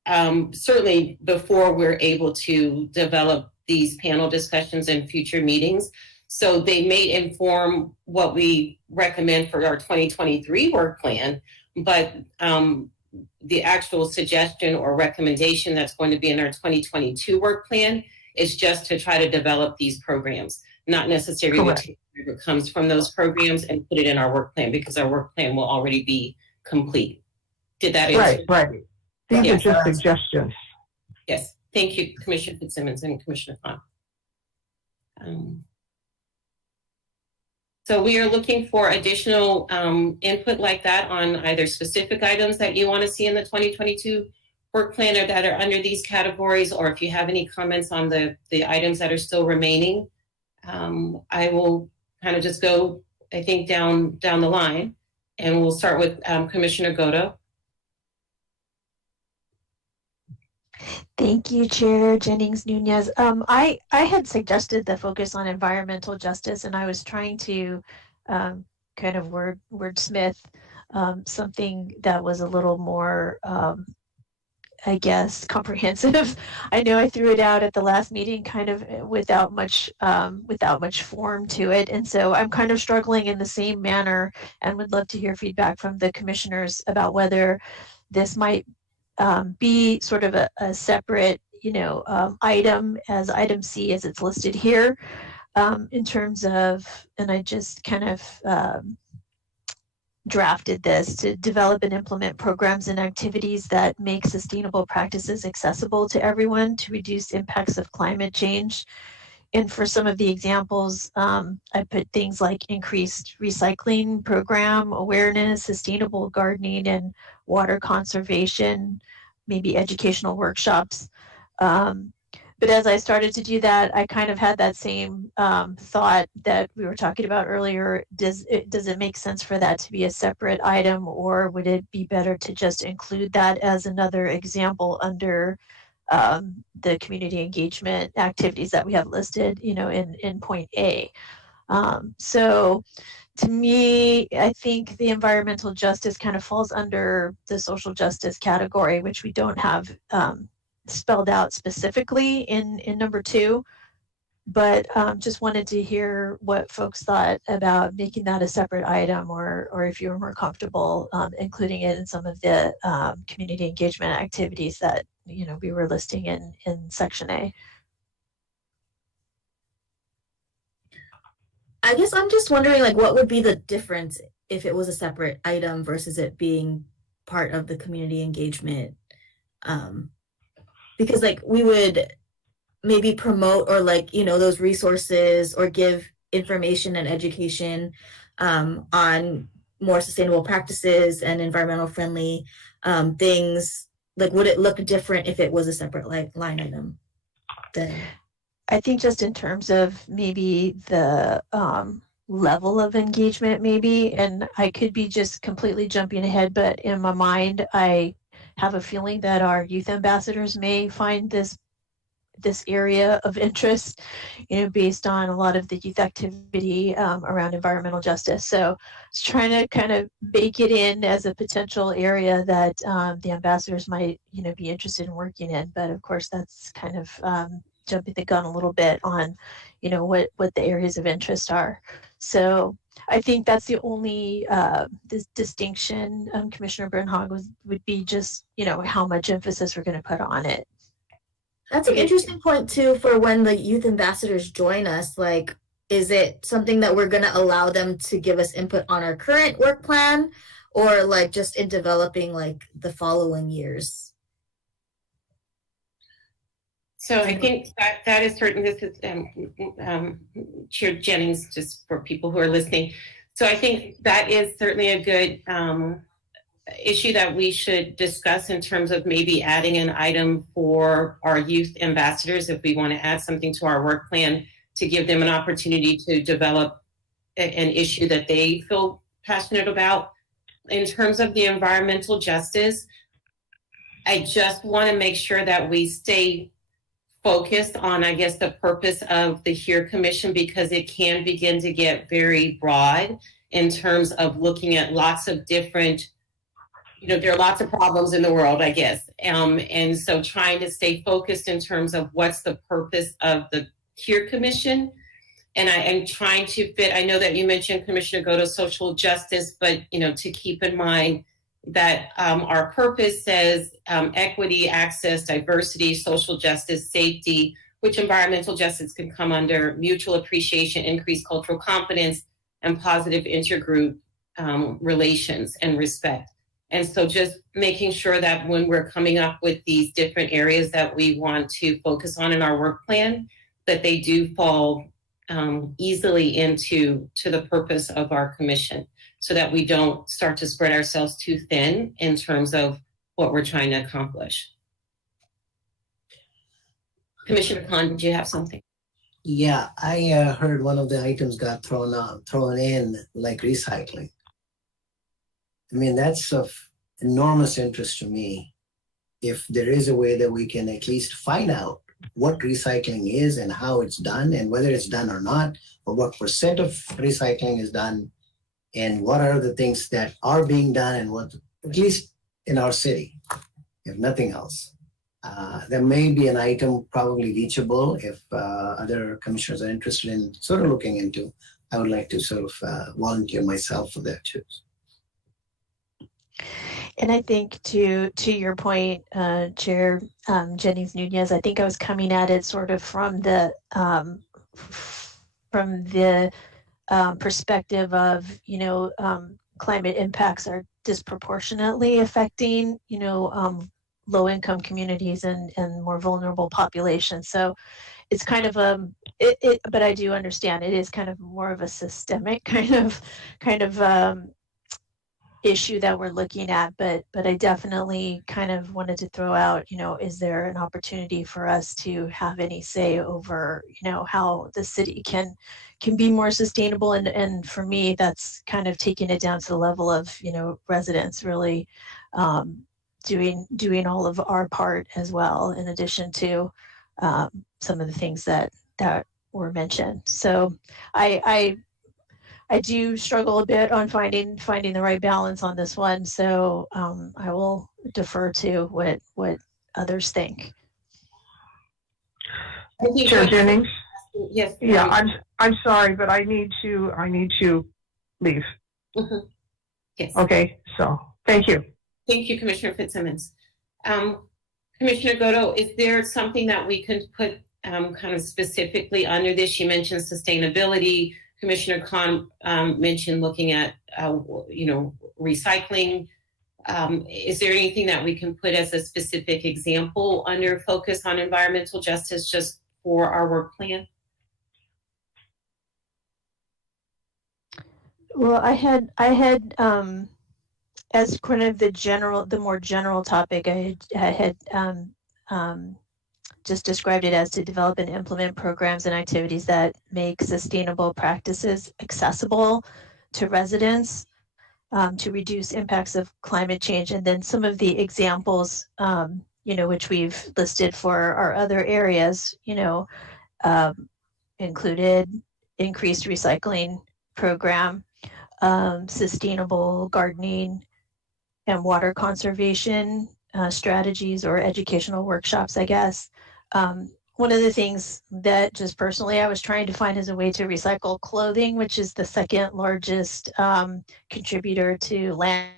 certainly before we're able to develop these panel discussions in future meetings. So they may inform what we recommend for our 2023 work plan, but the actual suggestion or recommendation that's going to be in our 2022 work plan is just to try to develop these programs, not necessarily to take whatever comes from those programs and put it in our work plan, because our work plan will already be complete. Did that answer? Right. These are just suggestions. Yes. Thank you, Commissioner Fitzsimmons and Commissioner Khan. So we are looking for additional input like that on either specific items that you want to see in the 2022 work plan or that are under these categories, or if you have any comments on the items that are still remaining. I will kind of just go, I think, down the line, and we'll start with Commissioner Godo. Thank you, Chair Jennings Nunez. I had suggested the focus on environmental justice, and I was trying to kind of wordsmith something that was a little more, I guess, comprehensive. I know I threw it out at the last meeting, kind of without much form to it, and so I'm kind of struggling in the same manner, and would love to hear feedback from the commissioners about whether this might be sort of a separate, item as item C as it's listed here, in terms of, and I just kind of drafted this to develop and implement programs and activities that make sustainable practices accessible to everyone to reduce impacts of climate change. And for some of the examples, I put things like increased recycling program, awareness, sustainable gardening, and water conservation, maybe educational workshops. But as I started to do that, I kind of had that same thought that we were talking about earlier. Does it make sense for that to be a separate item, or would it be better to just include that as another example under the community engagement activities that we have listed, in point A? So to me, I think the environmental justice kind of falls under the social justice category, which we don't have spelled out specifically in number 2, but just wanted to hear what folks thought about making that a separate item, or if you were more comfortable including it in some of the community engagement activities that we were listing in section A. I guess I'm just wondering, what would be the difference if it was a separate item versus it being part of the community engagement? Because we would maybe promote or those resources or give information and education on more sustainable practices and environmental friendly things. Would it look different if it was a separate line item? I think just in terms of maybe the level of engagement, maybe, and I could be just completely jumping ahead, but in my mind, I have a feeling that our youth ambassadors may find this area of interest, based on a lot of the youth activity around environmental justice. So I was trying to kind of bake it in as a potential area that the ambassadors might, be interested in working in. But of course, that's kind of jumping the gun a little bit on, what the areas of interest are. So I think that's the only distinction, Commissioner Bernhag, would be just, how much emphasis we're going to put on it. That's an interesting point too, for when the youth ambassadors join us. Is it something that we're going to allow them to give us input on our current work plan, or just in developing the following years? So I think that is certain. This is Chair Jennings, just for people who are listening. So I think that is certainly a good issue that we should discuss in terms of maybe adding an item for our youth ambassadors, if we want to add something to our work plan to give them an opportunity to develop an issue that they feel passionate about. In terms of the environmental justice, I just want to make sure that we stay focused on, I guess, the purpose of the HERE Commission, because it can begin to get very broad in terms of looking at lots of different, there are lots of problems in the world, I guess. And so trying to stay focused in terms of what's the purpose of the HERE Commission. And I am trying to fit, I know that you mentioned, Commissioner Goto, social justice, but, to keep in mind that our purpose says equity, access, diversity, social justice, safety, which environmental justice can come under, mutual appreciation, increased cultural competence, and positive intergroup relations and respect. And so just making sure that when we're coming up with these different areas that we want to focus on in our work plan, that they do fall easily into the purpose of our commission, so that we don't start to spread ourselves too thin in terms of what we're trying to accomplish. Commissioner Khan, did you have something? Yeah, I heard one of the items got thrown in, like recycling. I mean, that's of enormous interest to me. If there is a way that we can at least find out what recycling is and how it's done and whether it's done or not, or what percent of recycling is done, and what are the things that are being done, and what, at least in our city, if nothing else. There may be an item probably reachable if other commissioners are interested in sort of looking into. I would like to sort of volunteer myself for that too. And I think to your point, Chair Jennings Nunez, I think I was coming at it sort of from the perspective of, climate impacts are disproportionately affecting, low-income communities and more vulnerable populations. So it's kind of but I do understand it is kind of more of a systemic kind of issue that we're looking at, but I definitely kind of wanted to throw out, is there an opportunity for us to have any say over, how the city can be more sustainable? And for me, that's kind of taking it down to the level of, residents really doing all of our part as well, in addition to some of the things that were mentioned. So I do struggle a bit on finding the right balance on this one. So I will defer to what others think. Chair Jennings? Yes. Yeah, I'm sorry, but I need to leave. Mm-hmm. Yes. Okay, so thank you. Thank you, Commissioner Fitzsimmons. Commissioner Goto, is there something that we can put kind of specifically under this? You mentioned sustainability. Commissioner Khan mentioned looking at, recycling. Is there anything that we can put as a specific example under focus on environmental justice just for our work plan? Well, I had as kind of the more general topic, I had just described it as to develop and implement programs and activities that make sustainable practices accessible to residents, to reduce impacts of climate change. And then some of the examples, which we've listed for our other areas, included increased recycling program, sustainable gardening and water conservation strategies or educational workshops, I guess. One of the things that just personally I was trying to find is a way to recycle clothing, which is the second largest contributor to land.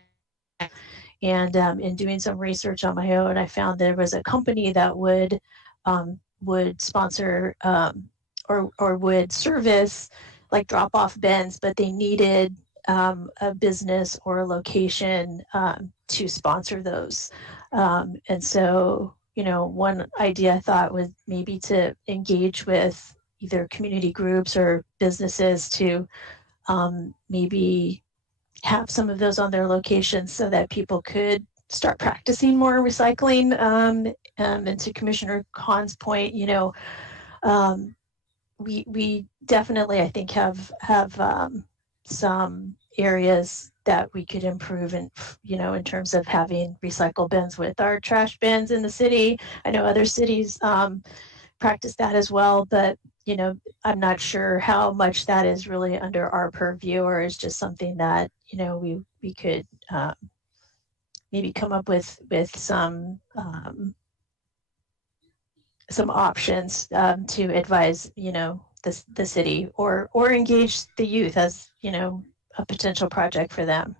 And in doing some research on my own, I found there was a company that would sponsor or would service like drop-off bins, but they needed a business or a location to sponsor those. And so, one idea I thought was maybe to engage with either community groups or businesses to maybe have some of those on their locations so that people could start practicing more recycling. And to Commissioner Khan's point, we definitely, I think, have some areas that we could improve in terms of having recycle bins with our trash bins in the city. I know other cities practice that as well, but I'm not sure how much that is really under our purview or is just something that we could maybe come up with some options to advise, the city or engage the youth as, a potential project for them.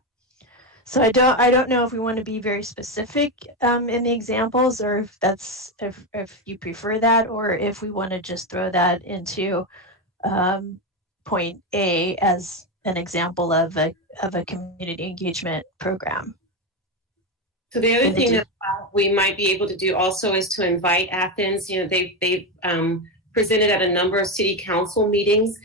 So I don't know if we want to be very specific in the examples, or if that's if you prefer that, or if we want to just throw that into point A as an example of a community engagement program. So the other In the thing de- that we might be able to do also is to invite Athens. They've presented at a number of city council meetings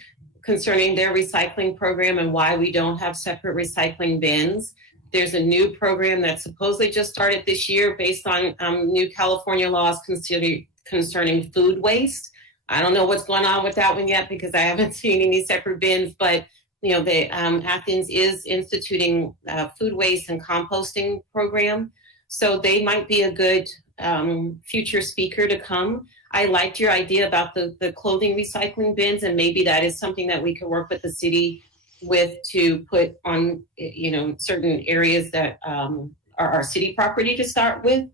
concerning their recycling program and why we don't have separate recycling bins. There's a new program that supposedly just started this year based on new California laws concerning food waste. I don't know what's going on with that one yet because I haven't seen any separate bins, but Athens is instituting a food waste and composting program. So they might be a good future speaker to come. I liked your idea about the clothing recycling bins, and maybe that is something that we could work with the city with to put on, certain areas that are our city property to start with.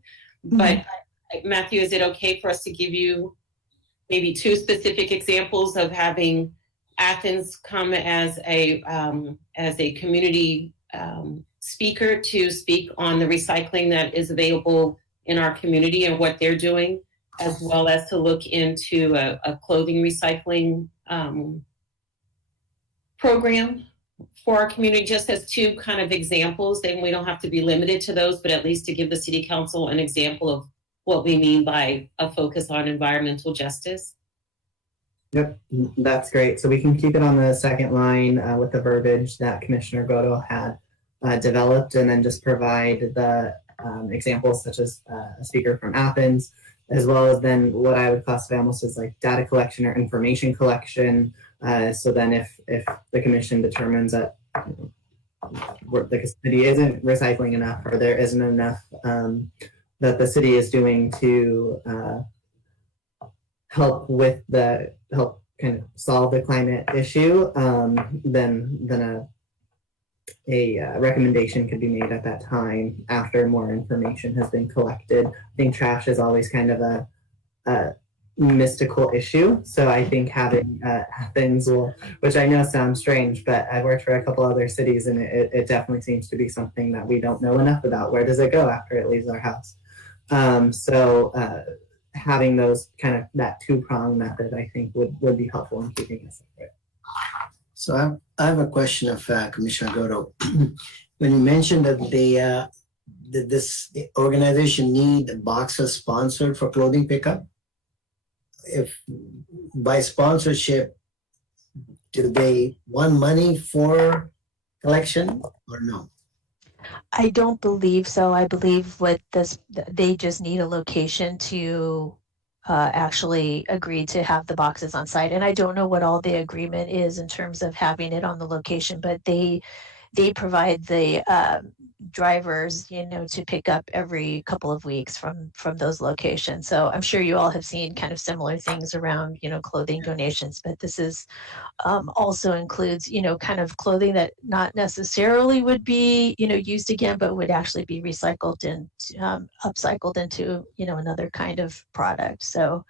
Mm-hmm. But Matthew, is it okay for us to give you maybe 2 specific examples of having Athens come as a community speaker to speak on the recycling that is available in our community and what they're doing, as well as to look into a clothing recycling program for our community, just as 2 kind of examples. Then we don't have to be limited to those, but at least to give the city council an example of what we mean by a focus on environmental justice. Yep, that's great. So we can keep it on the second line with the verbiage that Commissioner Godo had developed, and then just provide the examples such as a speaker from Athens, as well as then what I would classify almost as like data collection or information collection. So then if the commission determines that the city isn't recycling enough, or there isn't enough that the city is doing to help kind of solve the climate issue, then a recommendation could be made at that time after more information has been collected. I think trash is always kind of a mystical issue. So I think having Athens which I know sounds strange, but I've worked for a couple other cities, and it definitely seems to be something that we don't know enough about. Where does it go after it leaves our house? Having those kind of that 2-prong method, I think would be helpful in keeping us separate. So I have a question of Commissioner Godo. When you mentioned that this organization need boxes sponsored for clothing pickup, if by sponsorship, do they want money for collection or no? I don't believe so. I believe they just need a location to actually agree to have the boxes on site. And I don't know what all the agreement is in terms of having it on the location, but they provide the drivers, to pick up every couple of weeks from those locations. So I'm sure you all have seen kind of similar things around, clothing donations, but this is also includes, kind of clothing that not necessarily would be, used again, but would actually be recycled and upcycled into, another kind of product. So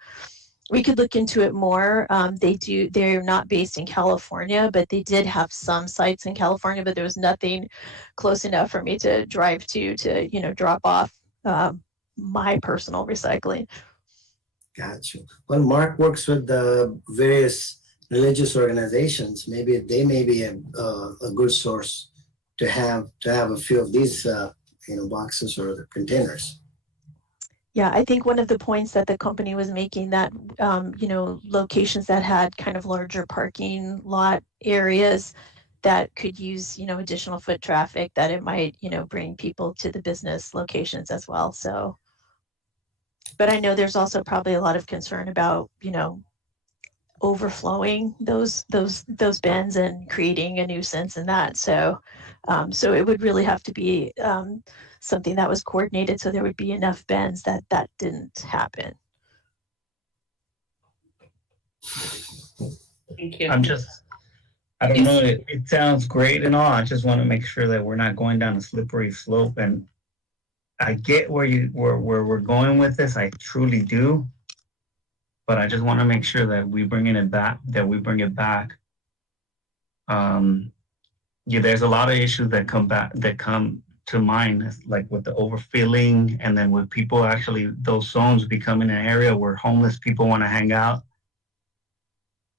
we could look into it more. They're not based in California, but they did have some sites in California, but there was nothing close enough for me to drive to drop off my personal recycling. Gotcha. Well, Mark works with the various religious organizations. Maybe they may be a good source to have a few of these, boxes or containers. Yeah, I think one of the points that the company was making that, locations that had kind of larger parking lot areas that could use, additional foot traffic, that it might, bring people to the business locations as well. So, but I know there's also probably a lot of concern about, overflowing those bins and creating a nuisance in that. So, so it would really have to be something that was coordinated so there would be enough bins that didn't happen. Thank you. I don't know, it sounds great and all. I just want to make sure that we're not going down a slippery slope and I get where we're going with this. I truly do. But I just want to make sure that we bring it back. Yeah, there's a lot of issues that come to mind, like with the overfilling, and then with people actually, those zones becoming an area where homeless people want to hang out.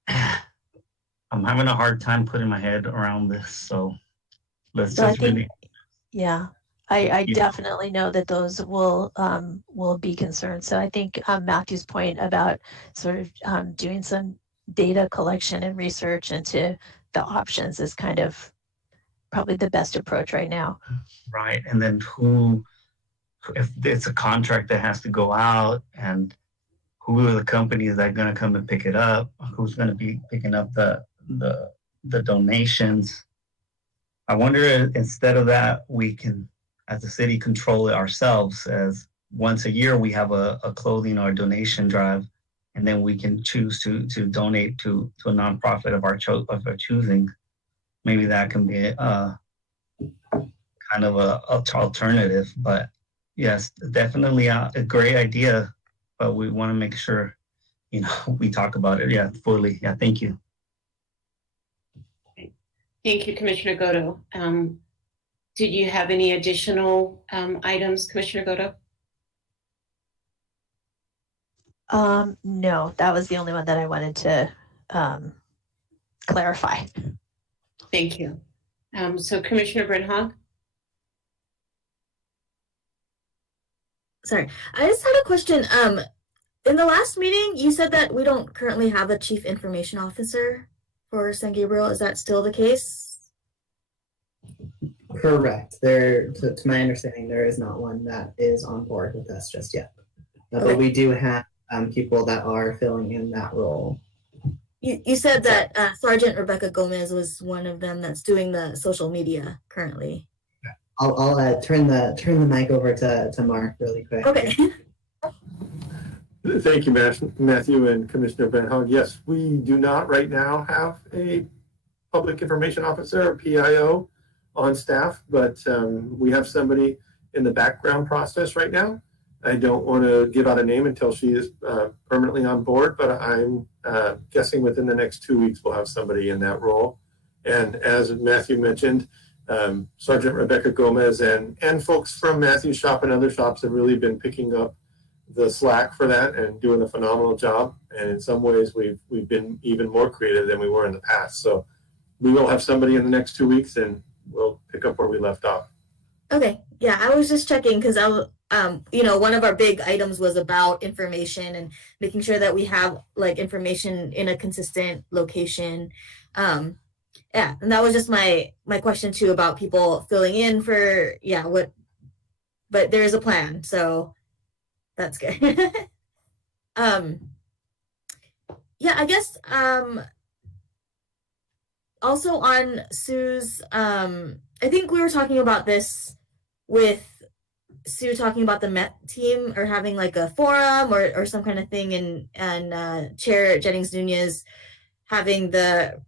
I'm having a hard time putting my head around this, so let's So I just think, really. yeah, I Yeah. definitely know that those will be concerned. So I think Matthew's point about sort of doing some data collection and research into the options is kind of probably the best approach right now. Right, and then if it's a contract that has to go out, and who are the companies that are going to come and pick it up? Who's going to be picking up the donations? I wonder if instead of that, we can, as a city, control it ourselves. As once a year, we have a clothing or donation drive, and then we can choose to donate to a nonprofit of our choosing. Maybe that can be kind of a alternative. But yes, definitely a great idea. But we want to make sure, we talk about it. Yeah, fully. Yeah, thank you. Thank you, Commissioner Godo. Did you have any additional items, Commissioner Godo? No, that was the only one that I wanted to clarify. Thank you. So Commissioner Brenhog? Sorry, I just had a question. In the last meeting, you said that we don't currently have a chief information officer for San Gabriel. Is that still the case? Correct. To my understanding, there is not one that is on board with us just yet. Okay. But we do have people that are filling in that role. You said that Sergeant Rebecca Gomez was one of them that's doing the social media currently. I'll turn the mic over to Mark really quick. Okay. Thank you, Matthew and Commissioner Van Hog. Yes, we do not right now have a public information officer or PIO on staff, but we have somebody in the background process right now. I don't want to give out a name until she is permanently on board, but I'm guessing within the next 2 weeks we'll have somebody in that role. And as Matthew mentioned, Sergeant Rebecca Gomez and folks from Matthew's shop and other shops have really been picking up the slack for that and doing a phenomenal job. And in some ways, we've been even more creative than we were in the past. So we will have somebody in the next 2 weeks, and we'll pick up where we left off. Okay. Yeah, I was just checking because one of our big items was about information and making sure that we have like information in a consistent location. Yeah, and that was just my question too about people filling in for but there is a plan, so that's good. Yeah, I guess also on Sue's I think we were talking about this with Sue talking about the Met team or having like a forum or some kind of thing, and Chair Jennings Nunez having the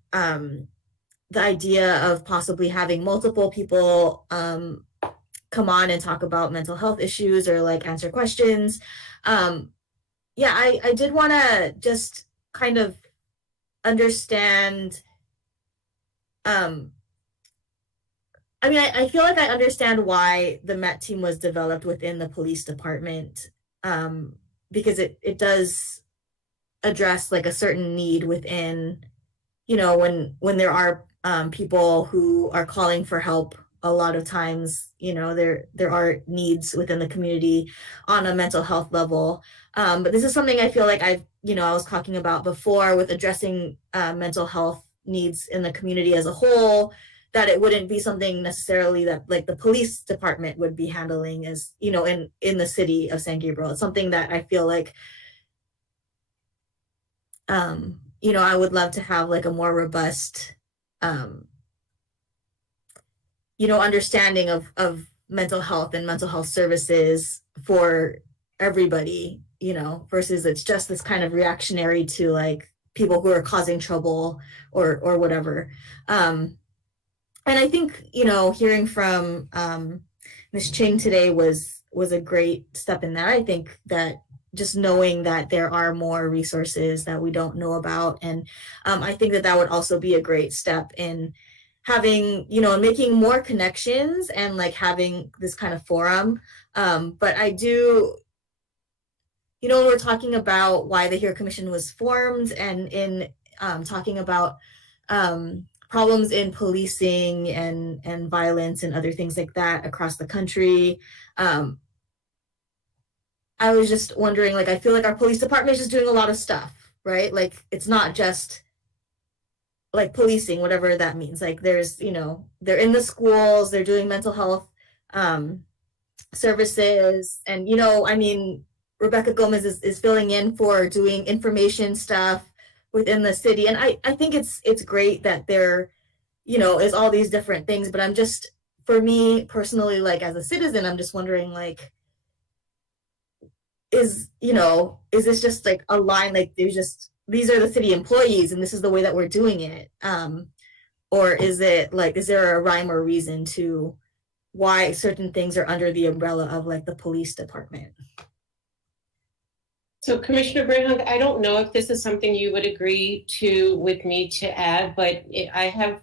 idea of possibly having multiple people come on and talk about mental health issues or like answer questions. Yeah, I did want to just kind of understand. I mean, I feel like I understand why the Met team was developed within the police department, because it does address like a certain need within, when there are people who are calling for help. A lot of times, there are needs within the community on a mental health level. But this is something I feel like I was talking about before with addressing mental health needs in the community as a whole, that it wouldn't be something necessarily that like the police department would be handling as, in the city of San Gabriel. It's something that I feel like, I would love to have like a more robust, understanding of mental health and mental health services for everybody, versus it's just this kind of reactionary to like people who are causing trouble or whatever. And I think, hearing from Ms. Ching today was was a great step in that. I think that just knowing that there are more resources that we don't know about, and I think that that would also be a great step in having, you know, making more connections and like having this kind of forum. But I do, you know, we're talking about why the HERE Commission was formed, and in talking about problems in policing and violence and other things like that across the country. I was just wondering, like, I feel like our police department is just doing a lot of stuff, right? Like, it's not just like policing, whatever that means. Like, there's, you know, they're in the schools, they're doing mental health services. And, you know, I mean, Rebecca Gomez is filling in for doing information stuff within the city. And I think it's great that there, you know, is all these different things. But I'm just, for me personally, like as a citizen, I'm just wondering, like, is this just like a line, like there's just, these are the city employees and this is the way that we're doing it? Or is it like, is there a rhyme or reason to why certain things are under the umbrella of like the police department? So Commissioner Brayhung, I don't know if this is something you would agree to with me to add, but I have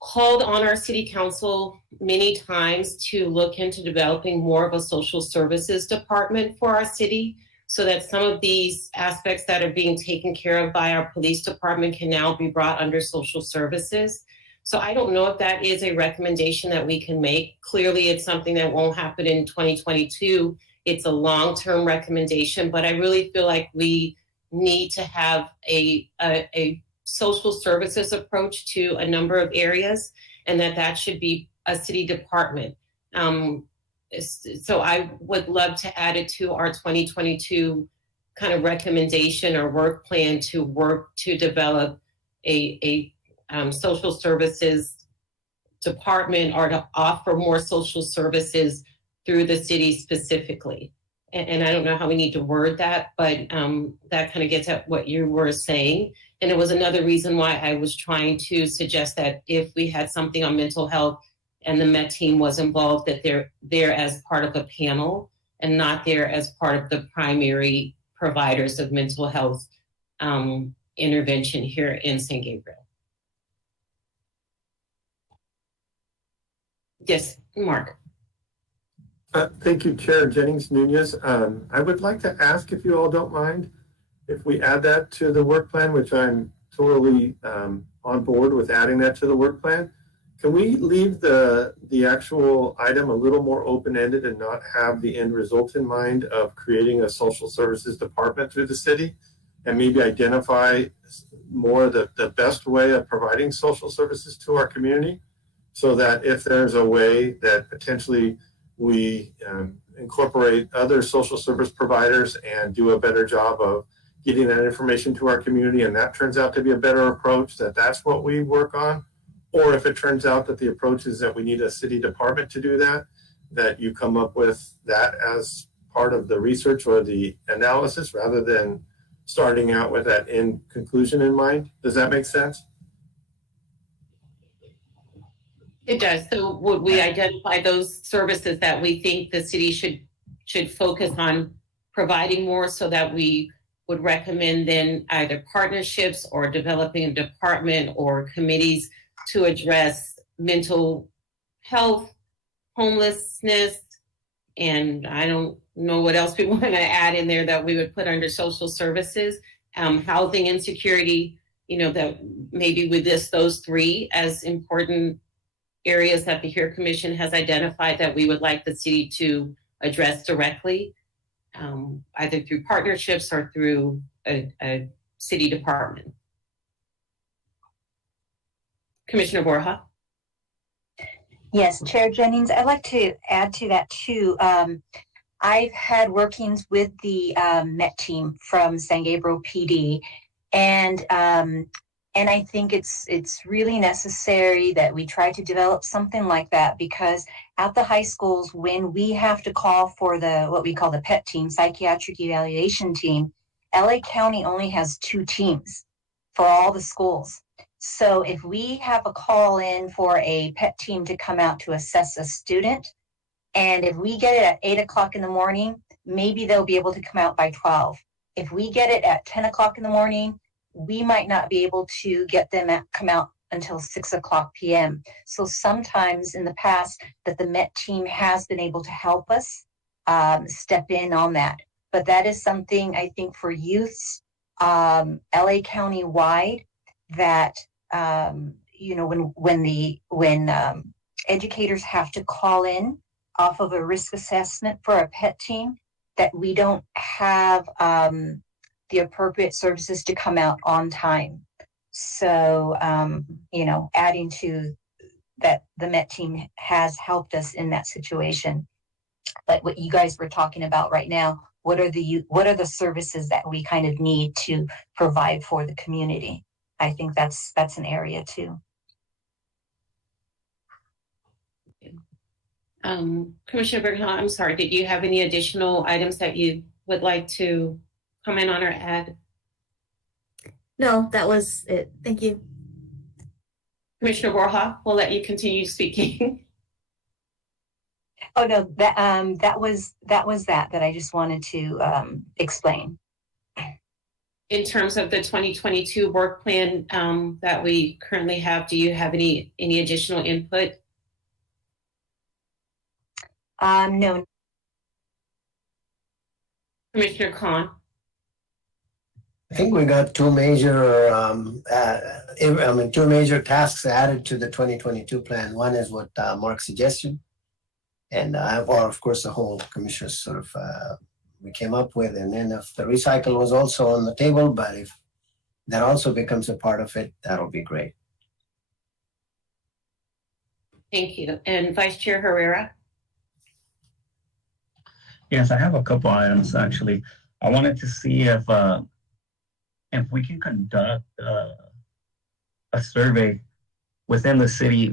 called on our city council many times to look into developing more of a social services department for our city, so that some of these aspects that are being taken care of by our police department can now be brought under social services. So I don't know if that is a recommendation that we can make. Clearly, it's something that won't happen in 2022. It's a long-term recommendation, but I really feel like we need to have a social services approach to a number of areas, and that should be a city department. So I would love to add it to our 2022 kind of recommendation or work plan to work to develop a social services department, or to offer more social services through the city specifically. And I don't know how we need to word that, but that kind of gets at what you were saying. And it was another reason why I was trying to suggest that if we had something on mental health and the Met team was involved, that they're there as part of a panel and not there as part of the primary providers of mental health intervention here in San Gabriel. Yes, Mark. Thank you, Chair Jennings Nunez. I would like to ask, if you all don't mind, if we add that to the work plan, which I'm totally on board with adding that to the work plan. Can we leave the actual item a little more open-ended and not have the end result in mind of creating a social services department through the city, and maybe identify more the best way of providing social services to our community, so that if there's a way that potentially we incorporate other social service providers and do a better job of getting that information to our community, and that turns out to be a better approach, that's what we work on. Or if it turns out that the approach is that we need a city department to do that you come up with that as part of the research or the analysis, rather than starting out with that end conclusion in mind. Does that make sense? It does. So would we identify those services that we think the city should focus on providing more, so that we would recommend then either partnerships or developing a department or committees to address mental health, homelessness, and I don't know what else we want to add in there that we would put under social services, housing insecurity, that maybe we list those three as important areas that the HERE Commission has identified that we would like the city to address directly, either through partnerships or through a city department. Commissioner Borja? Yes, Chair Jennings, I'd like to add to that too. I've had workings with the Met team from San Gabriel PD, and I think it's really necessary that we try to develop something like that, because at the high schools, when we have to call for what we call the PET team, psychiatric evaluation team, LA County only has 2 teams for all the schools. So if we have a call in for a PET team to come out to assess a student, And if we get it at 8 o'clock in the morning, maybe they'll be able to come out by 12. If we get it at 10 o'clock in the morning, we might not be able to get them come out until 6 o'clock p.m. So sometimes in the past that the Met team has been able to help us step in on that. But that is something I think for youths, LA County wide, that when educators have to call in off of a risk assessment for a pet team, that we don't have the appropriate services to come out on time. So, adding to that, the Met team has helped us in that situation. But what you guys were talking about right now, what are the services that we kind of need to provide for the community? I think that's an area too. Commissioner Bergeron, I'm sorry, did you have any additional items that you would like to comment on or add? No, that was it. Thank you. Commissioner Borja, we'll let you continue speaking. Oh no, that was that I just wanted to explain. In terms of the 2022 work plan that we currently have, do you have any additional input? No. Commissioner Khan. I think we got two major tasks added to the 2022 plan. One is what Mark suggested, and of course the whole commission sort of we came up with. And then if the recycle was also on the table, but if that also becomes a part of it, that'll be great. Thank you. And Vice Chair Herrera. Yes, I have a couple items actually. I wanted to see if we can conduct a survey within the city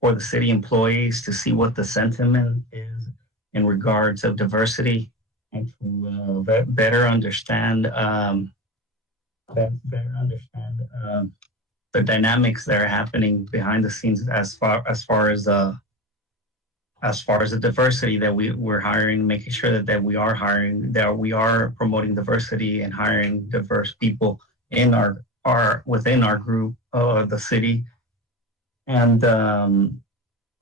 for the city employees to see what the sentiment is in regards of diversity, and to better understand the dynamics that are happening behind the scenes as far as the diversity that we're hiring, making sure that we are hiring, that we are promoting diversity and hiring diverse people in our within our group of the city. And I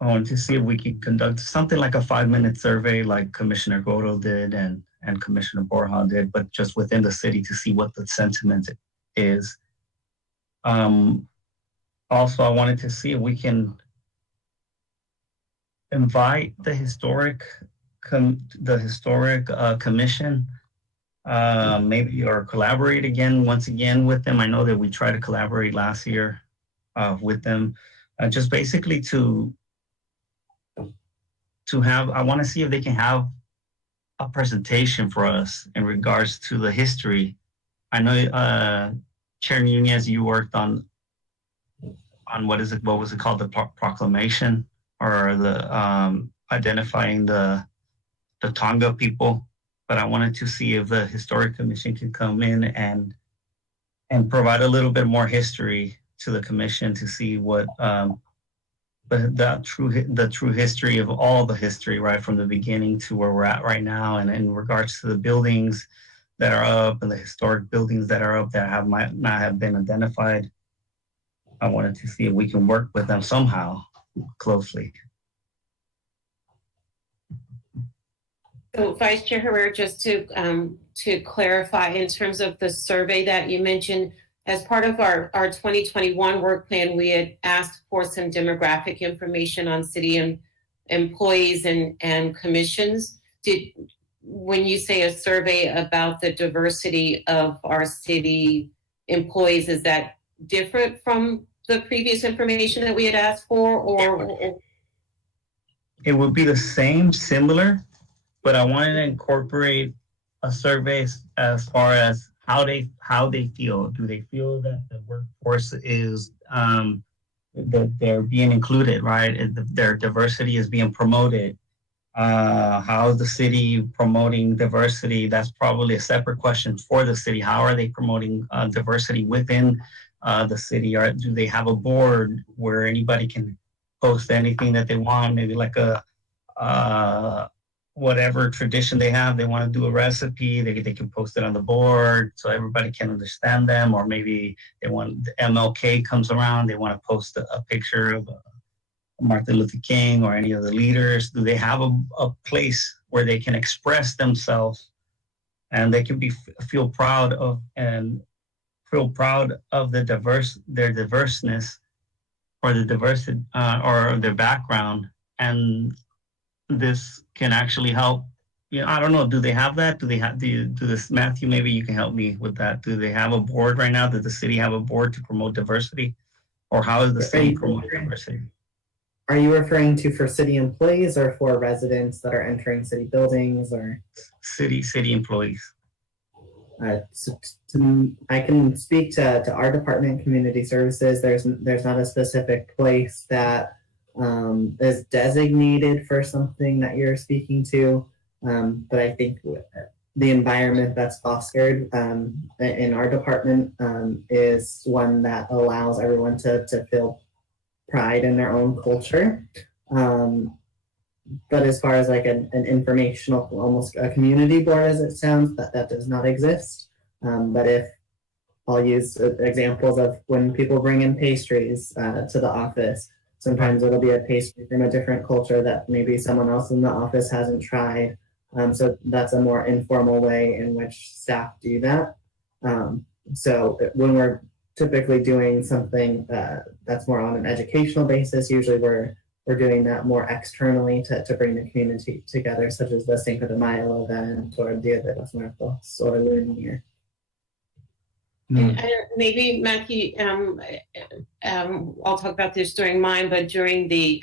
wanted to see if we could conduct something like a 5-minute survey like Commissioner Goto did and Commissioner Borja did, but just within the city to see what the sentiment is. Also, I wanted to see if we can invite the historic commission, maybe, or collaborate once again with them. I know that we tried to collaborate last year with them, just basically to have. I want to see if they can have a presentation for us in regards to the history. I know Chair Nunez, you worked on what was it called, the proclamation, or the identifying the Tonga people, but I wanted to see if the Historic Commission could come in and provide a little bit more history to the commission to see what the true history of all the history, right from the beginning to where we're at right now, and in regards to the buildings that are up and the historic buildings that are up that might not have been identified. I wanted to see if we can work with them somehow closely. So Vice Chair Herrera, just to clarify, in terms of the survey that you mentioned, as part of our 2021 work plan, we had asked for some demographic information on city employees and commissions. When you say a survey about the diversity of our city employees, is that different from the previous information that we had asked for, or? It would be the same, similar, but I wanted to incorporate a survey as far as how they feel. Do they feel that the workforce is that they're being included, right? Their diversity is being promoted. How is the city promoting diversity? That's probably a separate question for the city. How are they promoting diversity within the city? Or do they have a board where anybody can post anything that they want? Maybe like a whatever tradition they have. They want to do a recipe, they can post it on the board so everybody can understand them. Or maybe they want, the MLK comes around, they want to post a picture of Martin Luther King or any of the leaders. Do they have a place where they can express themselves and they can feel proud of their diverseness or the diversity or their background? And this can actually help. You know, I don't know. Do they have that? Do this, Matthew? Maybe you can help me with that. Do they have a board right now? Does the city have a board to promote diversity, or how is the city promoting diversity? Are you referring to for city employees or for residents that are entering city buildings or? City employees. I can speak to our department, community services. There's not a specific place that is designated for something that you're speaking to, but I think the environment that's fostered in our department is one that allows everyone to feel pride in their own culture. But as far as like an informational, almost a community board as it sounds, that does not exist. But if I'll use examples of when people bring in pastries to the office, sometimes it'll be a pastry from a different culture that maybe someone else in the office hasn't tried. So that's a more informal way in which staff do that. So when we're typically doing something that's more on an educational basis, usually we're doing that more externally to bring the community together, such as the Cinco de Mayo event or Dia de los Muertos or Lunar New Year. And maybe Matthew, I'll talk about this during mine, but during the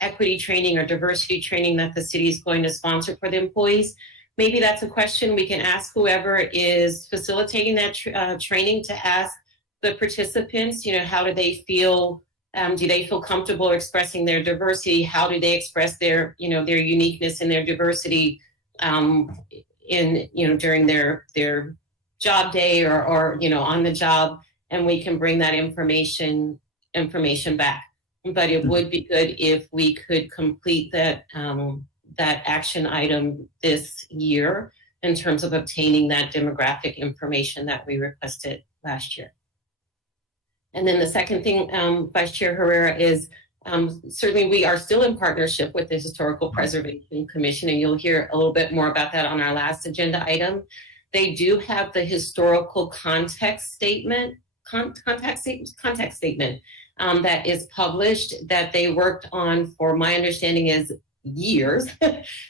equity training or diversity training that the city is going to sponsor for the employees, maybe that's a question we can ask whoever is facilitating that training to ask the participants, you know, how do they feel? Do they feel comfortable expressing their diversity? How do they express their, you know, their uniqueness and their diversity during their job day or you know, on the job, and we can bring that information back. But it would be good if we could complete that action item this year in terms of obtaining that demographic information that we requested last year. And then the second thing, Vice Chair Herrera, is certainly we are still in partnership with the Historical Preservation Commission, and you'll hear a little bit more about that on our last agenda item. They do have the historical context statement that is published, that they worked on, for my understanding, is years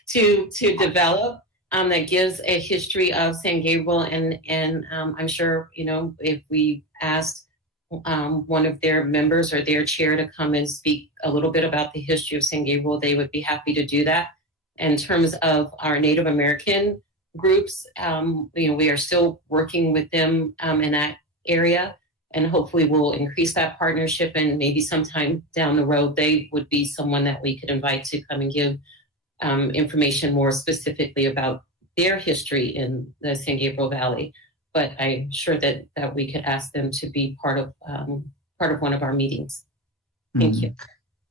to develop, that gives a history of San Gabriel. And I'm sure, you know, if we asked one of their members or their chair to come and speak a little bit about the history of San Gabriel, they would be happy to do that. In terms of our Native American groups, you know, we are still working with them in that area, and hopefully we'll increase that partnership, and maybe sometime down the road they would be someone that we could invite to come and give information more specifically about their history in the San Gabriel Valley. But I'm sure that we could ask them to be part of one of our meetings. Thank you.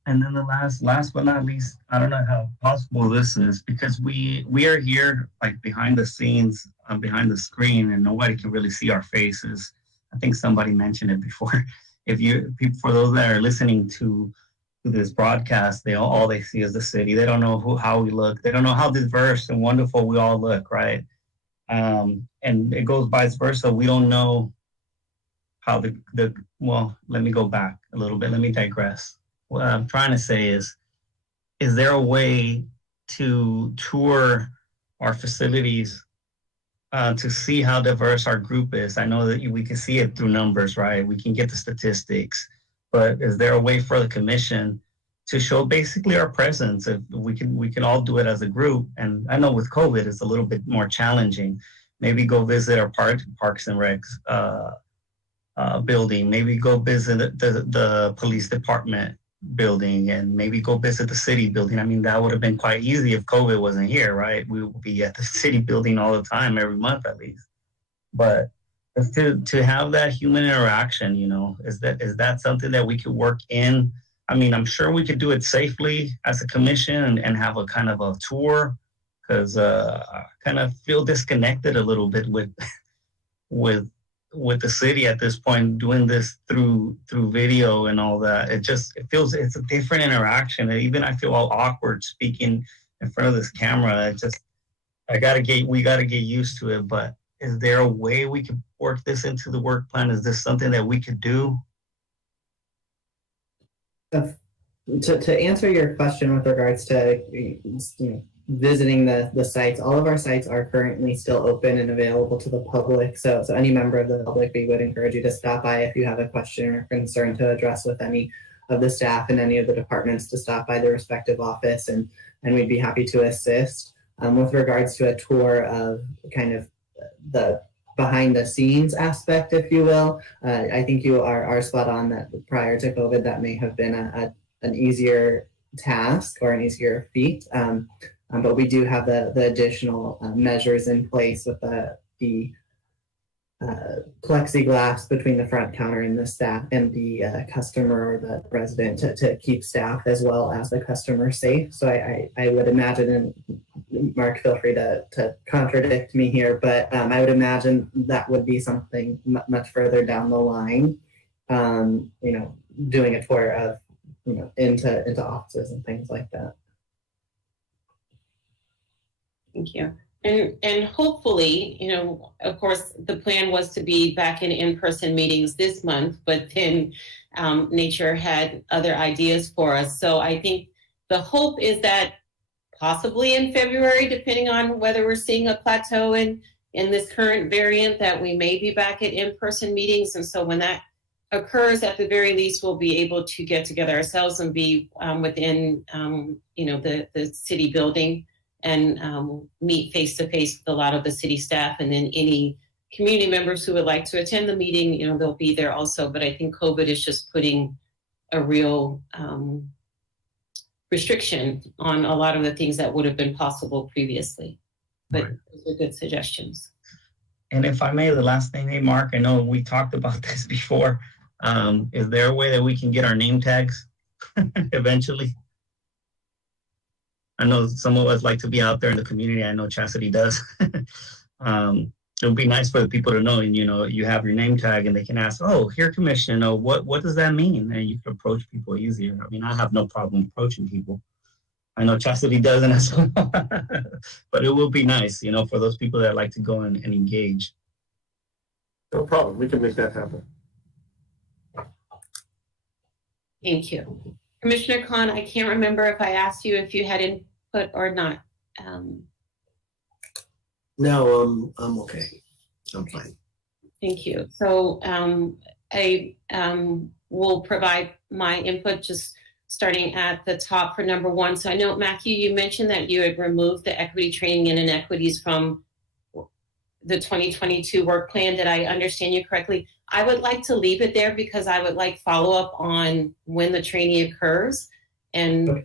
And then the last but not least, I don't know how possible this is, because we are here like behind the scenes, behind the screen, and nobody can really see our faces. I think somebody mentioned it before. For those that are listening to this broadcast, all they see is the city. They don't know how we look. They don't know how diverse and wonderful we all look, right? And it goes vice versa. We don't know how well, let me go back a little bit. Let me digress. What I'm trying to say is there a way to tour our facilities to see how diverse our group is? I know that we can see it through numbers, right? We can get the statistics, but is there a way for the commission to show basically our presence? If we can all do it as a group. And I know with COVID, it's a little bit more challenging. Maybe go visit our Parks and Recs building. Maybe go visit the police department building, and maybe go visit the city building. I mean, that would have been quite easy if COVID wasn't here, right? We would be at the city building all the time, every month at least. But to have that human interaction, you know, is that something that we could work in I mean, I'm sure we could do it safely as a commission and have a kind of a tour, because I kind of feel disconnected a little bit with the city at this point, doing this through video and all that. It feels it's a different interaction. And even I feel all awkward speaking in front of this camera. We gotta get used to it. But is there a way we could work this into the work plan? Is this something that we could do? To answer your question with regards to visiting the sites, all of our sites are currently still open and available to the public. So any member of the public, we would encourage you to stop by if you have a question or concern to address with any of the staff and any of the departments, to stop by the respective office, and we'd be happy to assist. With regards to a tour of kind of the behind the scenes aspect, if you will, I think you are spot on that prior to COVID, that may have been an easier task or an easier feat. But we do have the additional measures in place with the plexiglass between the front counter and the staff and the customer or the resident to keep staff as well as the customer safe. So I would imagine, and Mark, feel free to contradict me here, but I would imagine that would be something much further down the line, doing a tour of, into offices and things like that. Thank you. And hopefully, of course, the plan was to be back in in-person meetings this month, but then nature had other ideas for us. So I think the hope is that possibly in February, depending on whether we're seeing a plateau in this current variant, that we may be back at in-person meetings. And so when that occurs, at the very least, we'll be able to get together ourselves and be within, the city building, and meet face-to-face with a lot of the city staff. And then any community members who would like to attend the meeting, they'll be there also. But I think COVID is just putting a real restriction on a lot of the things that would have been possible previously. But right. Those are good suggestions. And if I may, the last thing, hey, Mark, I know we talked about this before. Is there a way that we can get our name tags eventually? I know some of us like to be out there in the community. I know Chastity does. It would be nice for the people to know, and you have your name tag, and they can ask, "Oh, here, Commission. Oh, what does that mean?" And you can approach people easier. I mean, I have no problem approaching people. I know Chastity doesn't as well, but it will be nice, for those people that like to go and engage. No problem. We can make that happen. Thank you. Commissioner Khan, I can't remember if I asked you if you had input or not. No, I'm okay. I'm fine. Thank you. So I will provide my input, just starting at the top for number one. So I know, Matthew, you mentioned that you had removed the equity training and inequities from the 2022 work plan. Did I understand you correctly? I would like to leave it there because I would like follow-up on when the training occurs. And,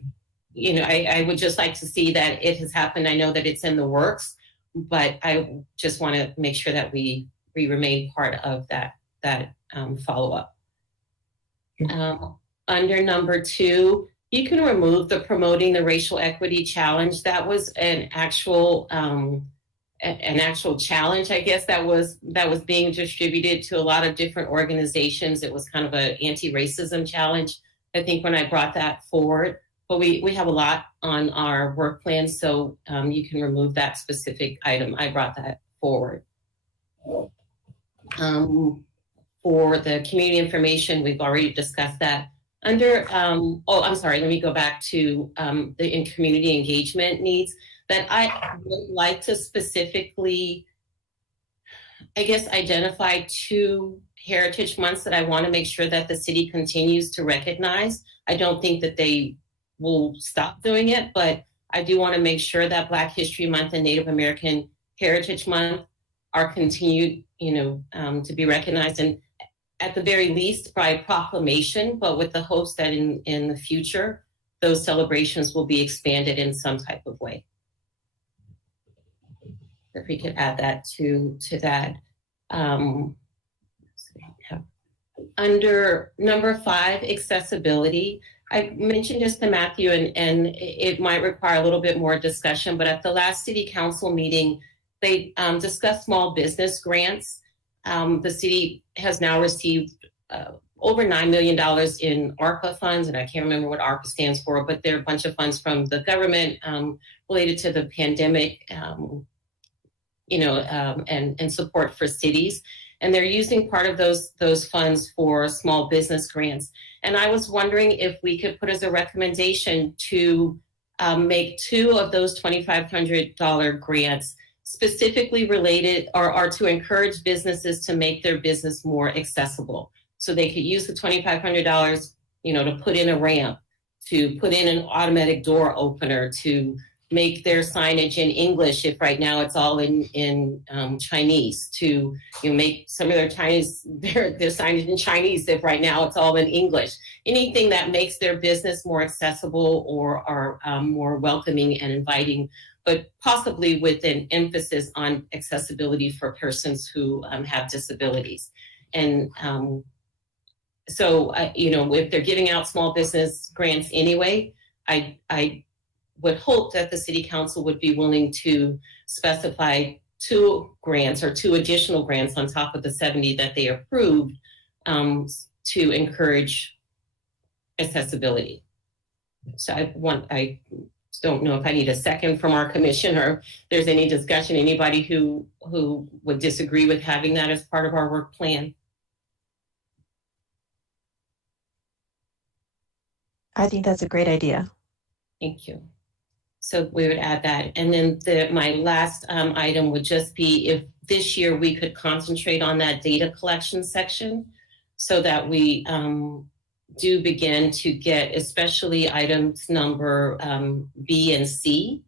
I would just like to see that it has happened. I know that it's in the works, but I just want to make sure that we remain part of that follow-up. Under number two, you can remove the promoting the racial equity challenge. That was an actual challenge, I guess, that was being distributed to a lot of different organizations. It was kind of an anti-racism challenge, I think, when I brought that forward. But we have a lot on our work plan, so you can remove that specific item. I brought that forward. For the community information, we've already discussed that. Under, I'm sorry, let me go back to the community engagement needs. That I would like to specifically, I guess, identify 2 heritage months that I want to make sure that the city continues to recognize. I don't think that they will stop doing it, but I do want to make sure that Black History Month and Native American Heritage Month are continued, to be recognized, and at the very least by proclamation, but with the hopes that in the future, those celebrations will be expanded in some type of way. If we could add that to that. Under number 5, accessibility, I mentioned this to Matthew, and it might require a little bit more discussion, but at the last city council meeting, they discussed small business grants. The city has now received over $9 million in ARPA funds, and I can't remember what ARPA stands for, but there are a bunch of funds from the government related to the pandemic, and support for cities. And they're using part of those funds for small business grants. And I was wondering if we could put as a recommendation to make 2 of those $2,500 grants specifically related or to encourage businesses to make their business more accessible. So they could use the $2,500, to put in a ramp, to put in an automatic door opener, to make their signage in English if right now it's all in Chinese, to make some of their signage in Chinese if right now it's all in English. Anything that makes their business more accessible or are more welcoming and inviting, but possibly with an emphasis on accessibility for persons who have disabilities. And so, if they're giving out small business grants anyway, I would hope that the city council would be willing to specify 2 grants or 2 additional grants on top of the 70 that they approved to encourage accessibility. So I don't know if I need a second from our commission or if there's any discussion, anybody who would disagree with having that as part of our work plan. I think that's a great idea. Thank you. So we would add that. And then my last item would just be if this year we could concentrate on that data collection section so that we do begin to get especially items number B and C.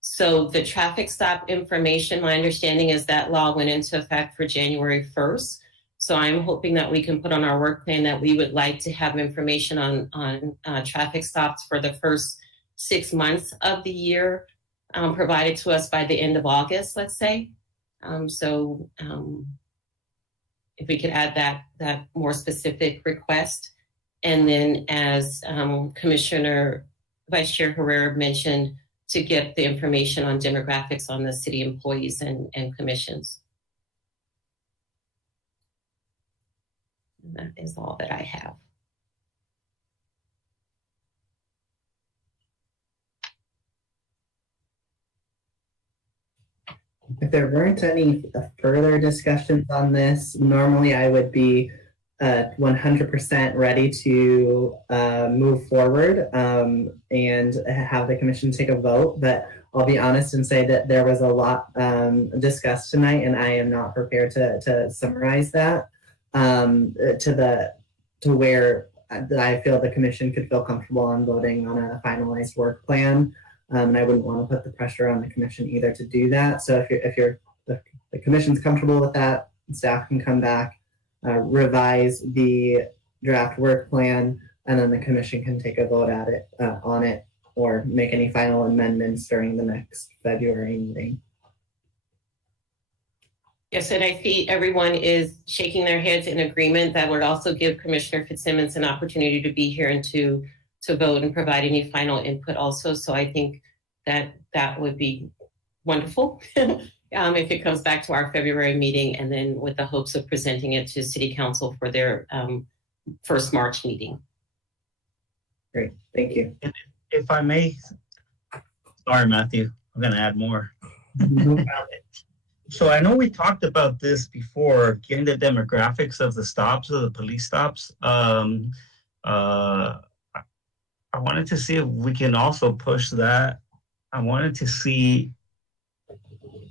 So the traffic stop information, my understanding is that law went into effect for January 1st. So I'm hoping that we can put on our work plan that we would like to have information on traffic stops for the first 6 months of the year provided to us by the end of August, let's say. If we could add that more specific request. And then as Commissioner Vice Chair Herrera mentioned, to get the information on demographics on the city employees and commissions. And that is all that I have. If there weren't any further discussions on this, normally I would be 100% ready to move forward and have the commission take a vote. But I'll be honest and say that there was a lot discussed tonight, and I am not prepared to summarize that to where I feel the commission could feel comfortable on voting on a finalized work plan. And I wouldn't want to put the pressure on the commission either to do that. So if the commission's comfortable with that, staff can come back, revise the draft work plan, and then the commission can take a vote at it on it or make any final amendments during the next February meeting. Yes, and I see everyone is shaking their heads in agreement. That would also give Commissioner Fitzsimmons an opportunity to be here and to vote and provide any final input also. So I think that would be wonderful if it comes back to our February meeting, and then with the hopes of presenting it to City Council for their first March meeting. Great, thank you. If I may, sorry, Matthew, I'm going to add more. So I know we talked about this before, getting the demographics of the stops, of the police stops. I wanted to see if we can also push that. I wanted to see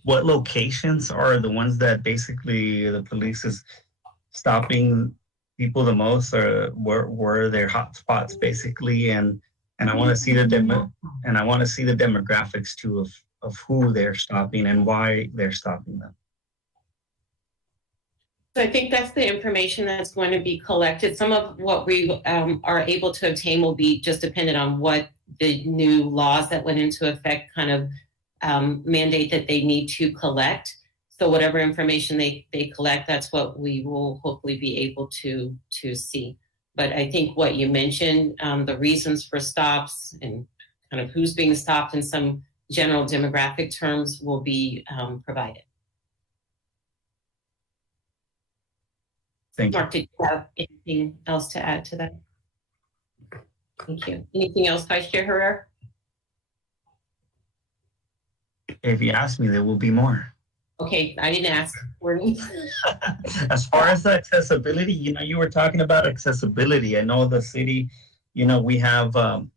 what locations are the ones that basically the police is stopping people the most, or where their hot spots basically, and I want to see the demographics too of who they're stopping and why they're stopping them. So I think that's the information that's going to be collected. Some of what we are able to obtain will be just dependent on what the new laws that went into effect kind of mandate that they need to collect. So whatever information they collect, that's what we will hopefully be able to see. But I think what you mentioned, the reasons for stops and kind of who's being stopped in some general demographic terms will be provided. Thank you. Mark, did you have anything else to add to that? Thank you. Anything else, Vice Chair Herrera? If you ask me, there will be more. Okay, I didn't ask. As far as the accessibility, you were talking about accessibility. I know the city, we have, I'm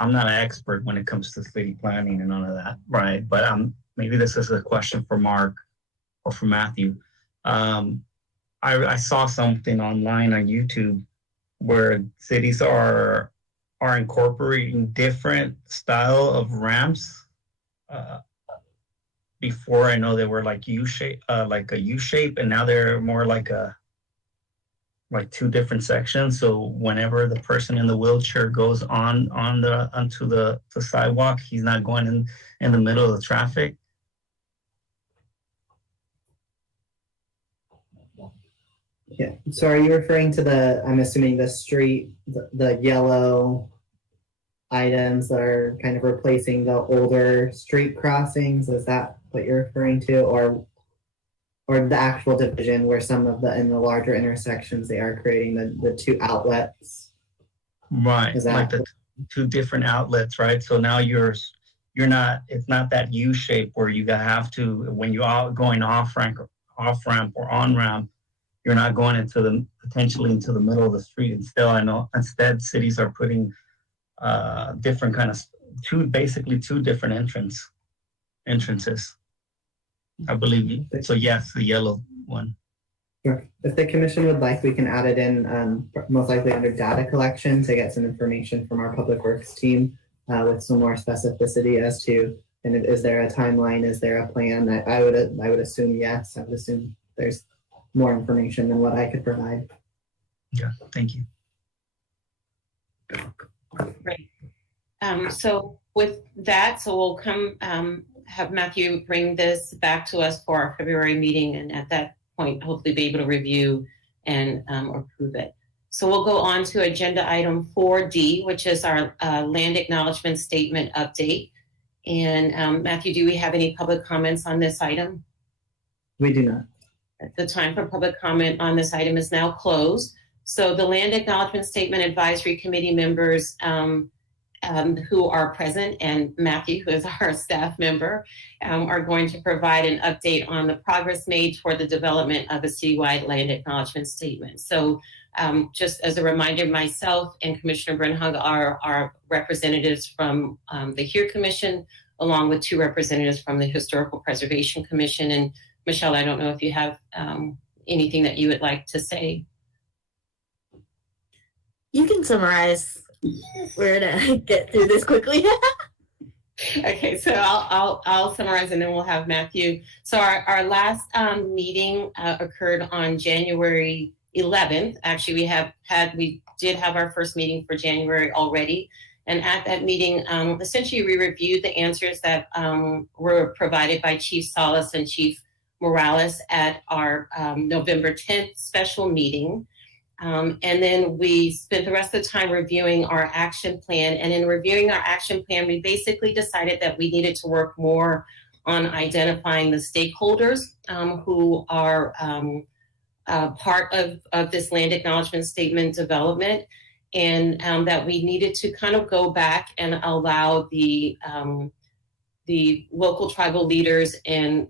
not an expert when it comes to city planning and none of that, right? But maybe this is a question for Mark or for Matthew. I saw something online on YouTube where cities are incorporating different style of ramps. Before, I know they were like U-shape, like a U-shape, and now they're more like two different sections. So whenever the person in the wheelchair goes onto the sidewalk, he's not going in the middle of the traffic. Yeah. So are you referring to I'm assuming the street, the yellow items that are kind of replacing the older street crossings? Is that what you're referring to? Or the actual division where in the larger intersections, they are creating the two outlets? Right. Like the two different outlets, right? So now it's not that U shape where you have to, when you are going off ramp or on ramp, you're not going potentially into the middle of the street. Instead cities are putting different kind of two different entrances. I believe so. Yes, the yellow one. Sure. If the commission would like, we can add it in, most likely under data collection, to get some information from our public works team with some more specificity as to, and is there a timeline? Is there a plan? I would assume yes. I would assume there's more information than what I could provide. Yeah. Thank you. Great. So with that, we'll have Matthew bring this back to us for our February meeting, and at that point, hopefully be able to review and approve it. So we'll go on to agenda item 4D, which is our land acknowledgement statement update. And Matthew, do we have any public comments on this item? We do not. The time for public comment on this item is now closed. So the Land Acknowledgement Statement Advisory Committee members who are present, and Matthew, who is our staff member, are going to provide an update on the progress made toward the development of a citywide land acknowledgement statement. So just as a reminder, myself and Commissioner Brenhug are representatives from the HERE Commission, along with two representatives from the Historical Preservation Commission. And Michelle, I don't know if you have anything that you would like to say. You can summarize. We're gonna get through this quickly. Okay, so I'll summarize and then we'll have Matthew. So our last meeting occurred on January 11th. Actually, we did have our first meeting for January already. And at that meeting, essentially we reviewed the answers that were provided by Chief Salas and Chief Morales at our November 10th special meeting. And then we spent the rest of the time reviewing our action plan. And in reviewing our action plan, we basically decided that we needed to work more on identifying the stakeholders who are part of this land acknowledgement statement development, and that we needed to kind of go back and allow the local tribal leaders and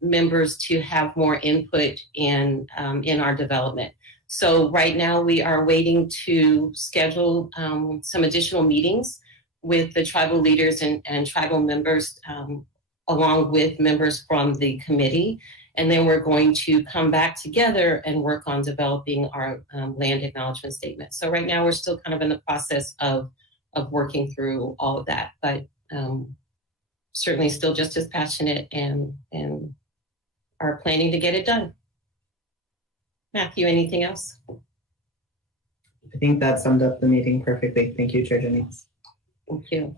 members to have more input in our development. So right now we are waiting to schedule some additional meetings with the tribal leaders and tribal members, along with members from the committee. And then we're going to come back together and work on developing our land acknowledgement statement. So right now we're still kind of in the process of working through all of that, but certainly still just as passionate and are planning to get it done. Matthew, anything else? I think that summed up the meeting perfectly. Thank you, Chair Jennings. Thank you.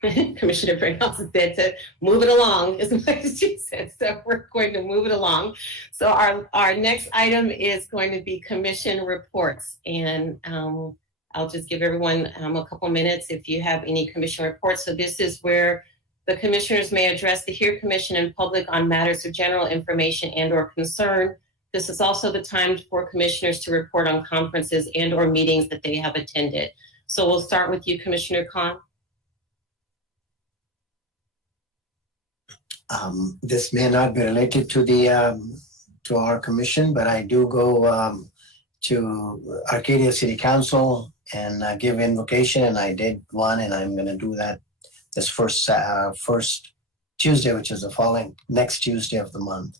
Commissioner Bringhouse said to move it along is what she said. So we're going to move it along. So our next item is going to be commission reports. And I'll just give everyone a couple minutes if you have any commission reports. So this is where the commissioners may address the HEAR Commission in public on matters of general information and or concern. This is also the time for commissioners to report on conferences and or meetings that they have attended. So we'll start with you, Commissioner Khan. This may not be related to the to our commission, but I do go to Arcadia City Council and give invocation, and I did one, and I'm going to do that this first Tuesday, which is the following next Tuesday of the month,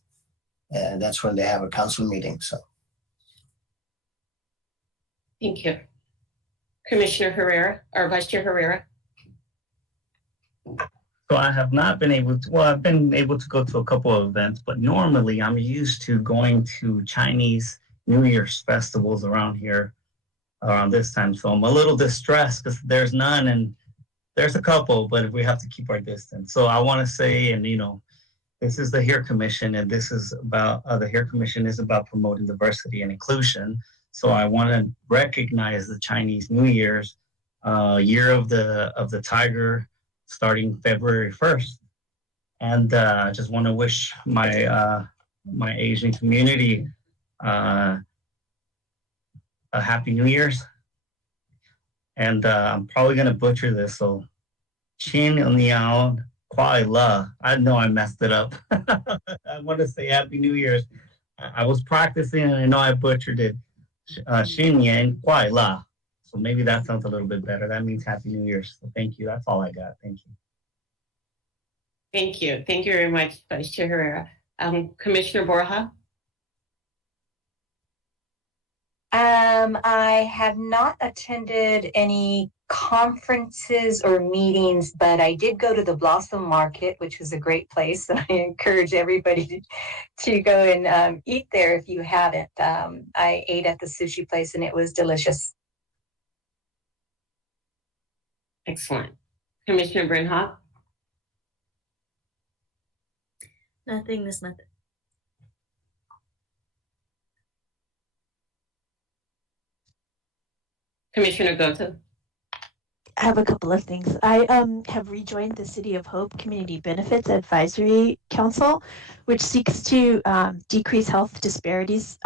and that's when they have a council meeting. So, thank you, Commissioner Herrera or Vice Chair Herrera. So I have not been able to, well, I've been able to go to a couple of events, but normally I'm used to going to Chinese New Year's festivals around here around this time. So I'm a little distressed because there's none, and there's a couple, but we have to keep our distance. So I want to say, and this is the HEAR Commission, and this is about, the HEAR Commission is about promoting diversity and inclusion. So I want to recognize the Chinese New Year's, Year of the Tiger, starting February 1st. And I just want to wish my my Asian community a happy New Year's. And I'm probably going to butcher this, so Chin Liao Kwai La. I know I messed it up. I want to say happy New Year's. I was practicing and I know I butchered it. Xin Yan Kwai La. So maybe that sounds a little bit better. That means Happy New Year's. So thank you. That's all I got. Thank you. Thank you. Thank you very much, Vice Chair Herrera. Commissioner Borja? I have not attended any conferences or meetings, but I did go to the Blossom Market, which was a great place. So I encourage everybody to go and eat there if you haven't. I ate at the sushi place and it was delicious. Excellent. Commissioner Brinhoff? Nothing this month. Commissioner Goto? I have a couple of things. I have rejoined the City of Hope Community Benefits Advisory Council, which seeks to decrease health disparities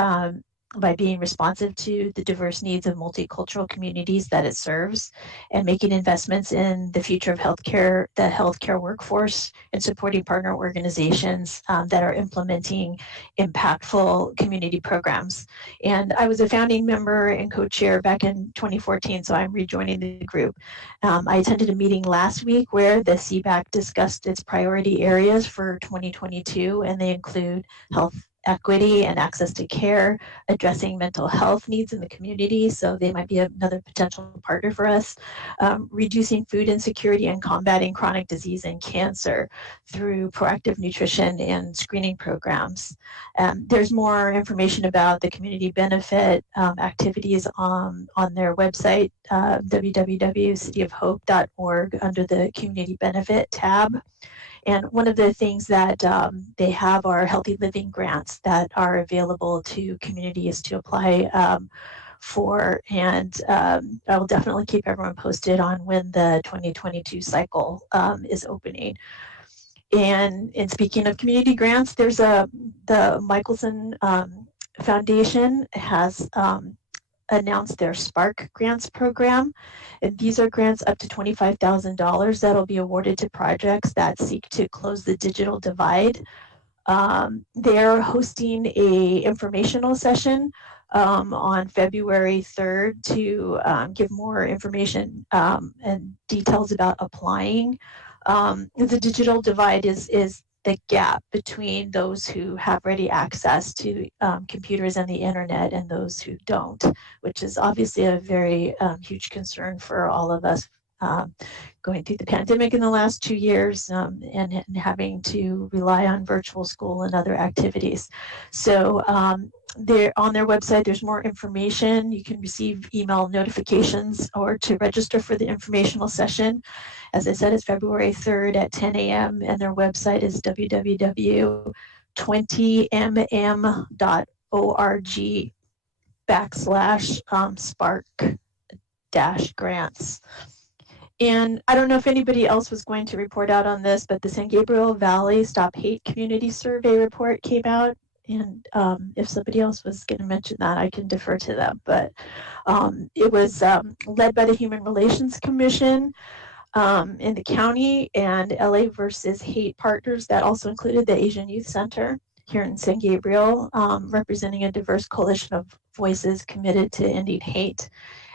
by being responsive to the diverse needs of multicultural communities that it serves, and making investments in the future of healthcare, the healthcare workforce, and supporting partner organizations that are implementing impactful community programs. And I was a founding member and co-chair back in 2014, so I'm rejoining the group. I attended a meeting last week where the CBAC discussed its priority areas for 2022, and they include health equity and access to care, addressing mental health needs in the community, so they might be another potential partner for us, reducing food insecurity and combating chronic disease and cancer through proactive nutrition and screening programs. There's more information about the community benefit activities on their website, www.cityofhope.org, under the community benefit tab. And one of the things that they have are healthy living grants that are available to communities to apply for. And I will definitely keep everyone posted on when the 2022 cycle is opening. And speaking of community grants, there's the Michelson Foundation has announced their Spark Grants program. And these are grants up to $25,000 that'll be awarded to projects that seek to close the digital divide. They're hosting a informational session on February 3rd to give more information and details about applying. The digital divide is the gap between those who have ready access to computers and the internet and those who don't, which is obviously a very huge concern for all of us going through the pandemic in the last 2 years and having to rely on virtual school and other activities. So there on their website, there's more information. You can receive email notifications or to register for the informational session. As I said, it's February 3rd at 10 a.m. and their website is www.20mm.org/spark-grants. And I don't know if anybody else was going to report out on this, but the San Gabriel Valley Stop Hate Community Survey report came out. And if somebody else was going to mention that, I can defer to them. But it was led by the Human Relations Commission in the county and LA versus Hate Partners. That also included the Asian Youth Center here in San Gabriel, representing a diverse coalition of voices committed to ending hate.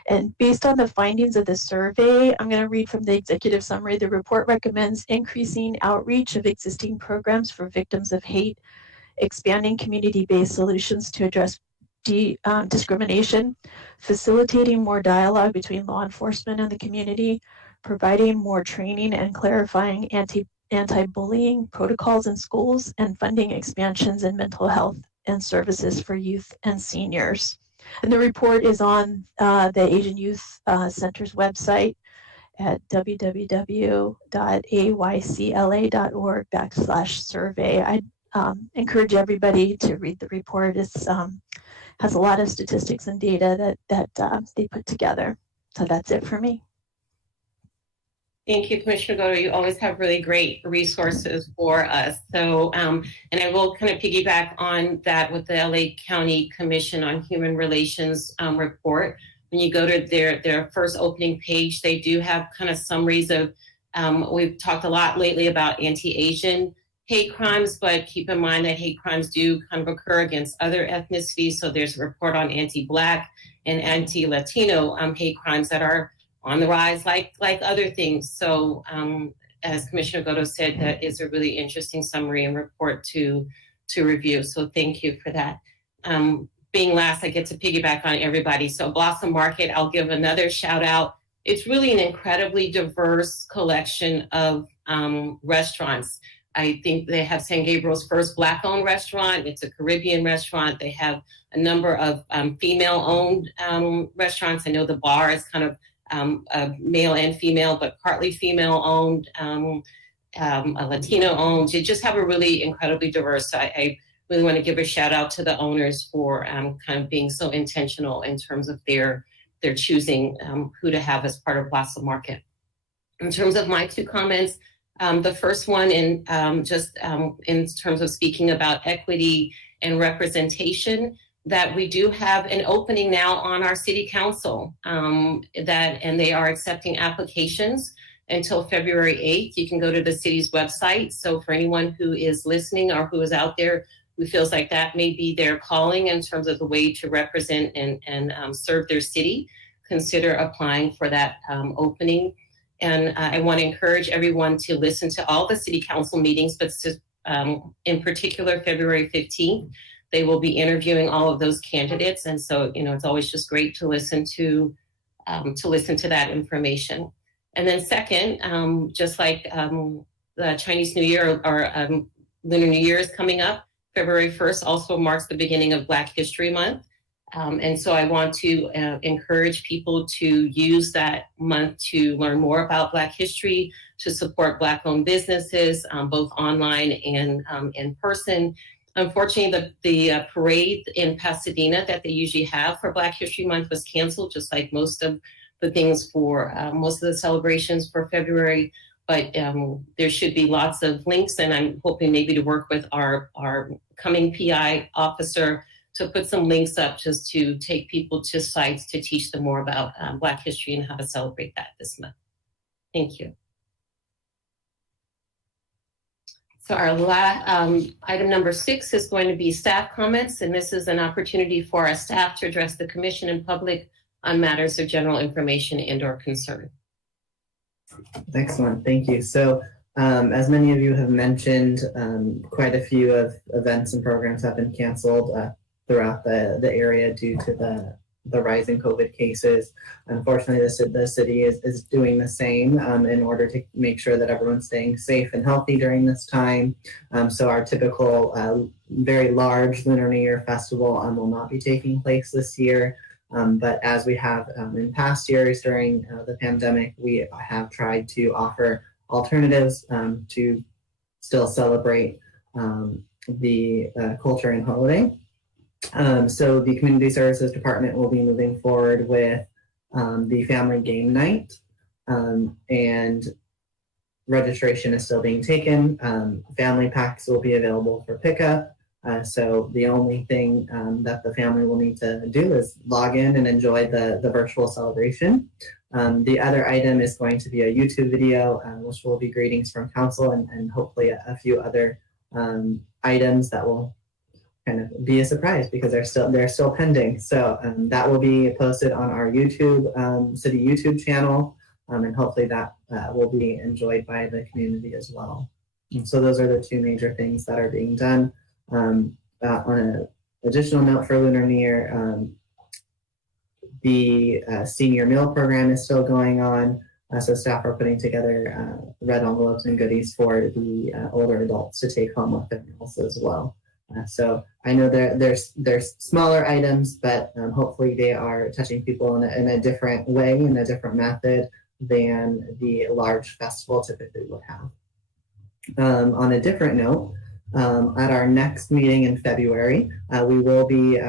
And based on the findings of the survey, I'm going to read from the executive summary. The report recommends increasing outreach of existing programs for victims of hate, expanding community-based solutions to address discrimination, facilitating more dialogue between law enforcement and the community, providing more training and clarifying anti-bullying protocols in schools, and funding expansions in mental health and services for youth and seniors. And the report is on the Asian Youth Center's website at www.aycla.org/survey. I encourage everybody to read the report. It has a lot of statistics and data that they put together. So that's it for me. Thank you, Commissioner Goto. You always have really great resources for us. So, and I will kind of piggyback on that with the LA County Commission on Human Relations report. When you go to their first opening page, they do have kind of summaries of, we've talked a lot lately about anti-Asian hate crimes, but keep in mind that hate crimes do kind of occur against other ethnicities. So there's a report on anti-Black and anti-Latino hate crimes that are on the rise, like other things. So as Commissioner Goto said, that is a really interesting summary and report to review. So thank you for that. Being last, I get to piggyback on everybody. So Blossom Market, I'll give another shout out. It's really an incredibly diverse collection of restaurants. I think they have San Gabriel's first Black-owned restaurant. It's a Caribbean restaurant. They have a number of female-owned restaurants. I know the bar is kind of male and female, but partly female-owned, Latino-owned. You just have a really incredibly diverse. I really want to give a shout out to the owners for kind of being so intentional in terms of their choosing who to have as part of Blossom Market. In terms of my two comments, the first one in in terms of speaking about equity and representation, that we do have an opening now on our city council and they are accepting applications until February 8th. You can go to the city's website. So for anyone who is listening or who is out there who feels like that may be their calling in terms of the way to represent and serve their city, consider applying for that opening. And I want to encourage everyone to listen to all the city council meetings, but in particular, February 15th, they will be interviewing all of those candidates. And so, it's always just great to listen to that information. And then second, just like the Chinese New Year or Lunar New Year is coming up, February 1st also marks the beginning of Black History Month. And so I want to encourage people to use that month to learn more about Black history, to support Black-owned businesses, both online and in person. Unfortunately, the parade in Pasadena that they usually have for Black History Month was canceled, just like most of the things for most of the celebrations for February. But there should be lots of links, and I'm hoping maybe to work with our coming PI officer to put some links up just to take people to sites to teach them more about Black history and how to celebrate that this month. Thank you. So our item number 6 is going to be staff comments, and this is an opportunity for our staff to address the commission and public on matters of general information and/or concern. Excellent, thank you. So as many of you have mentioned, quite a few of events and programs have been canceled throughout the area due to the rise in COVID cases. Unfortunately, the city is doing the same in order to make sure that everyone's staying safe and healthy during this time. So our typical very large Lunar New Year festival will not be taking place this year. But as we have in past years during the pandemic, we have tried to offer alternatives to still celebrate the culture and holiday. So the Community Services Department will be moving forward with the family game night, and registration is still being taken. Family packs will be available for pickup. So the only thing that the family will need to do is log in and enjoy the virtual celebration. The other item is going to be a YouTube video, which will be greetings from council and hopefully a few other items that will kind of be a surprise because they're still pending. So that will be posted on our YouTube, city YouTube channel, and hopefully that will be enjoyed by the community as well. And so those are the two major things that are being done. On an additional note for Lunar New Year, the senior meal program is still going on. So staff are putting together red envelopes and goodies for the older adults to take home with them also as well. So I know there's smaller items, but hopefully they are touching people in a different way, in a different method than the large festival typically would have. On a different note, at our next meeting in February, we will be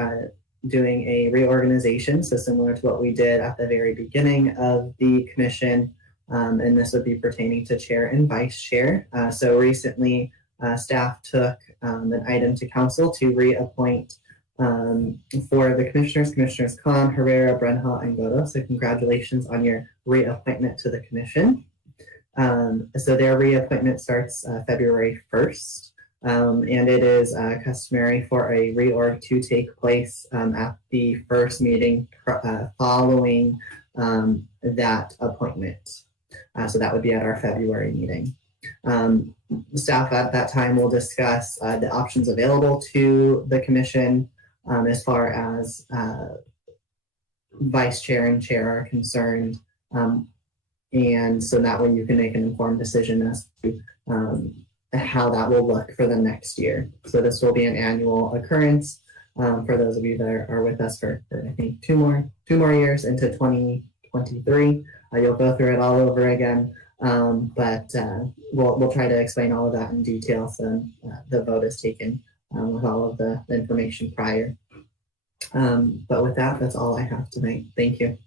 doing a reorganization, so similar to what we did at the very beginning of the commission, and this would be pertaining to chair and vice chair. So recently, staff took an item to council to reappoint for the Commissioners Khan, Herrera, Brenha, and Godo. So congratulations on your reappointment to the commission. So their reappointment starts February 1st. And it is customary for a reorg to take place at the first meeting following that appointment. So that would be at our February meeting. Staff at that time will discuss the options available to the commission as far as vice chair and chair are concerned. And so that way you can make an informed decision as to how that will look for the next year. So this will be an annual occurrence for those of you that are with us for I think two more years into 2023. You'll go through it all over again, but we'll try to explain all of that in detail so the vote is taken with all of the information prior. But with that, that's all I have tonight. Thank you.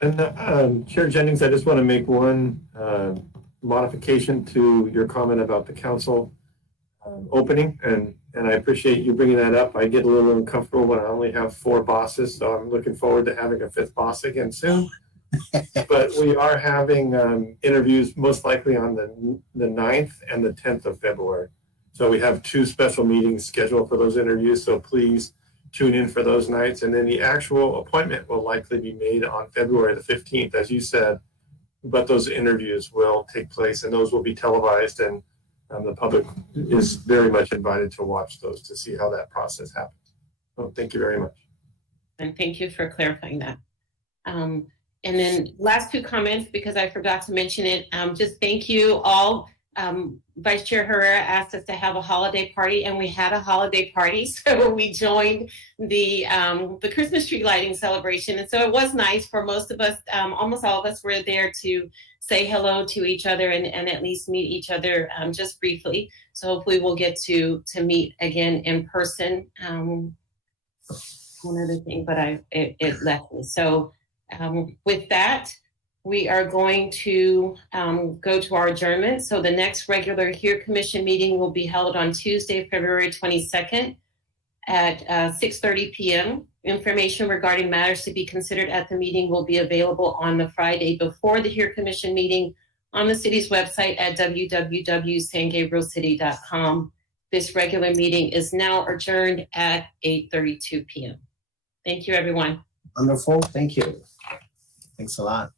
And Chair Jennings, I just want to make one modification to your comment about the council opening, and I appreciate you bringing that up. I get a little uncomfortable when I only have 4 bosses, so I'm looking forward to having a 5th boss again soon. But we are having interviews most likely on the 9th and the 10th of February. So we have 2 special meetings scheduled for those interviews, so please tune in for those nights. And then the actual appointment will likely be made on February the 15th, as you said, but those interviews will take place and those will be televised, and the public is very much invited to watch those to see how that process happens. So thank you very much. And thank you for clarifying that. And then last 2 comments, because I forgot to mention it, just thank you all. Vice Chair Herrera asked us to have a holiday party, and we had a holiday party. So we joined the Christmas tree lighting celebration. And so it was nice for most of us, almost all of us were there to say hello to each other and at least meet each other just briefly. So hopefully we'll get to meet again in person. One other thing, but it left me. So with that, we are going to go to our adjournment. So the next regular HERE Commission meeting will be held on Tuesday, February 22nd at 6:30 p.m. Information regarding matters to be considered at the meeting will be available on the Friday before the HERE Commission meeting on the city's website at www.sangabrielcity.com. This regular meeting is now adjourned at 8:32 p.m. Thank you, everyone. Wonderful. Thank you. Thanks a lot.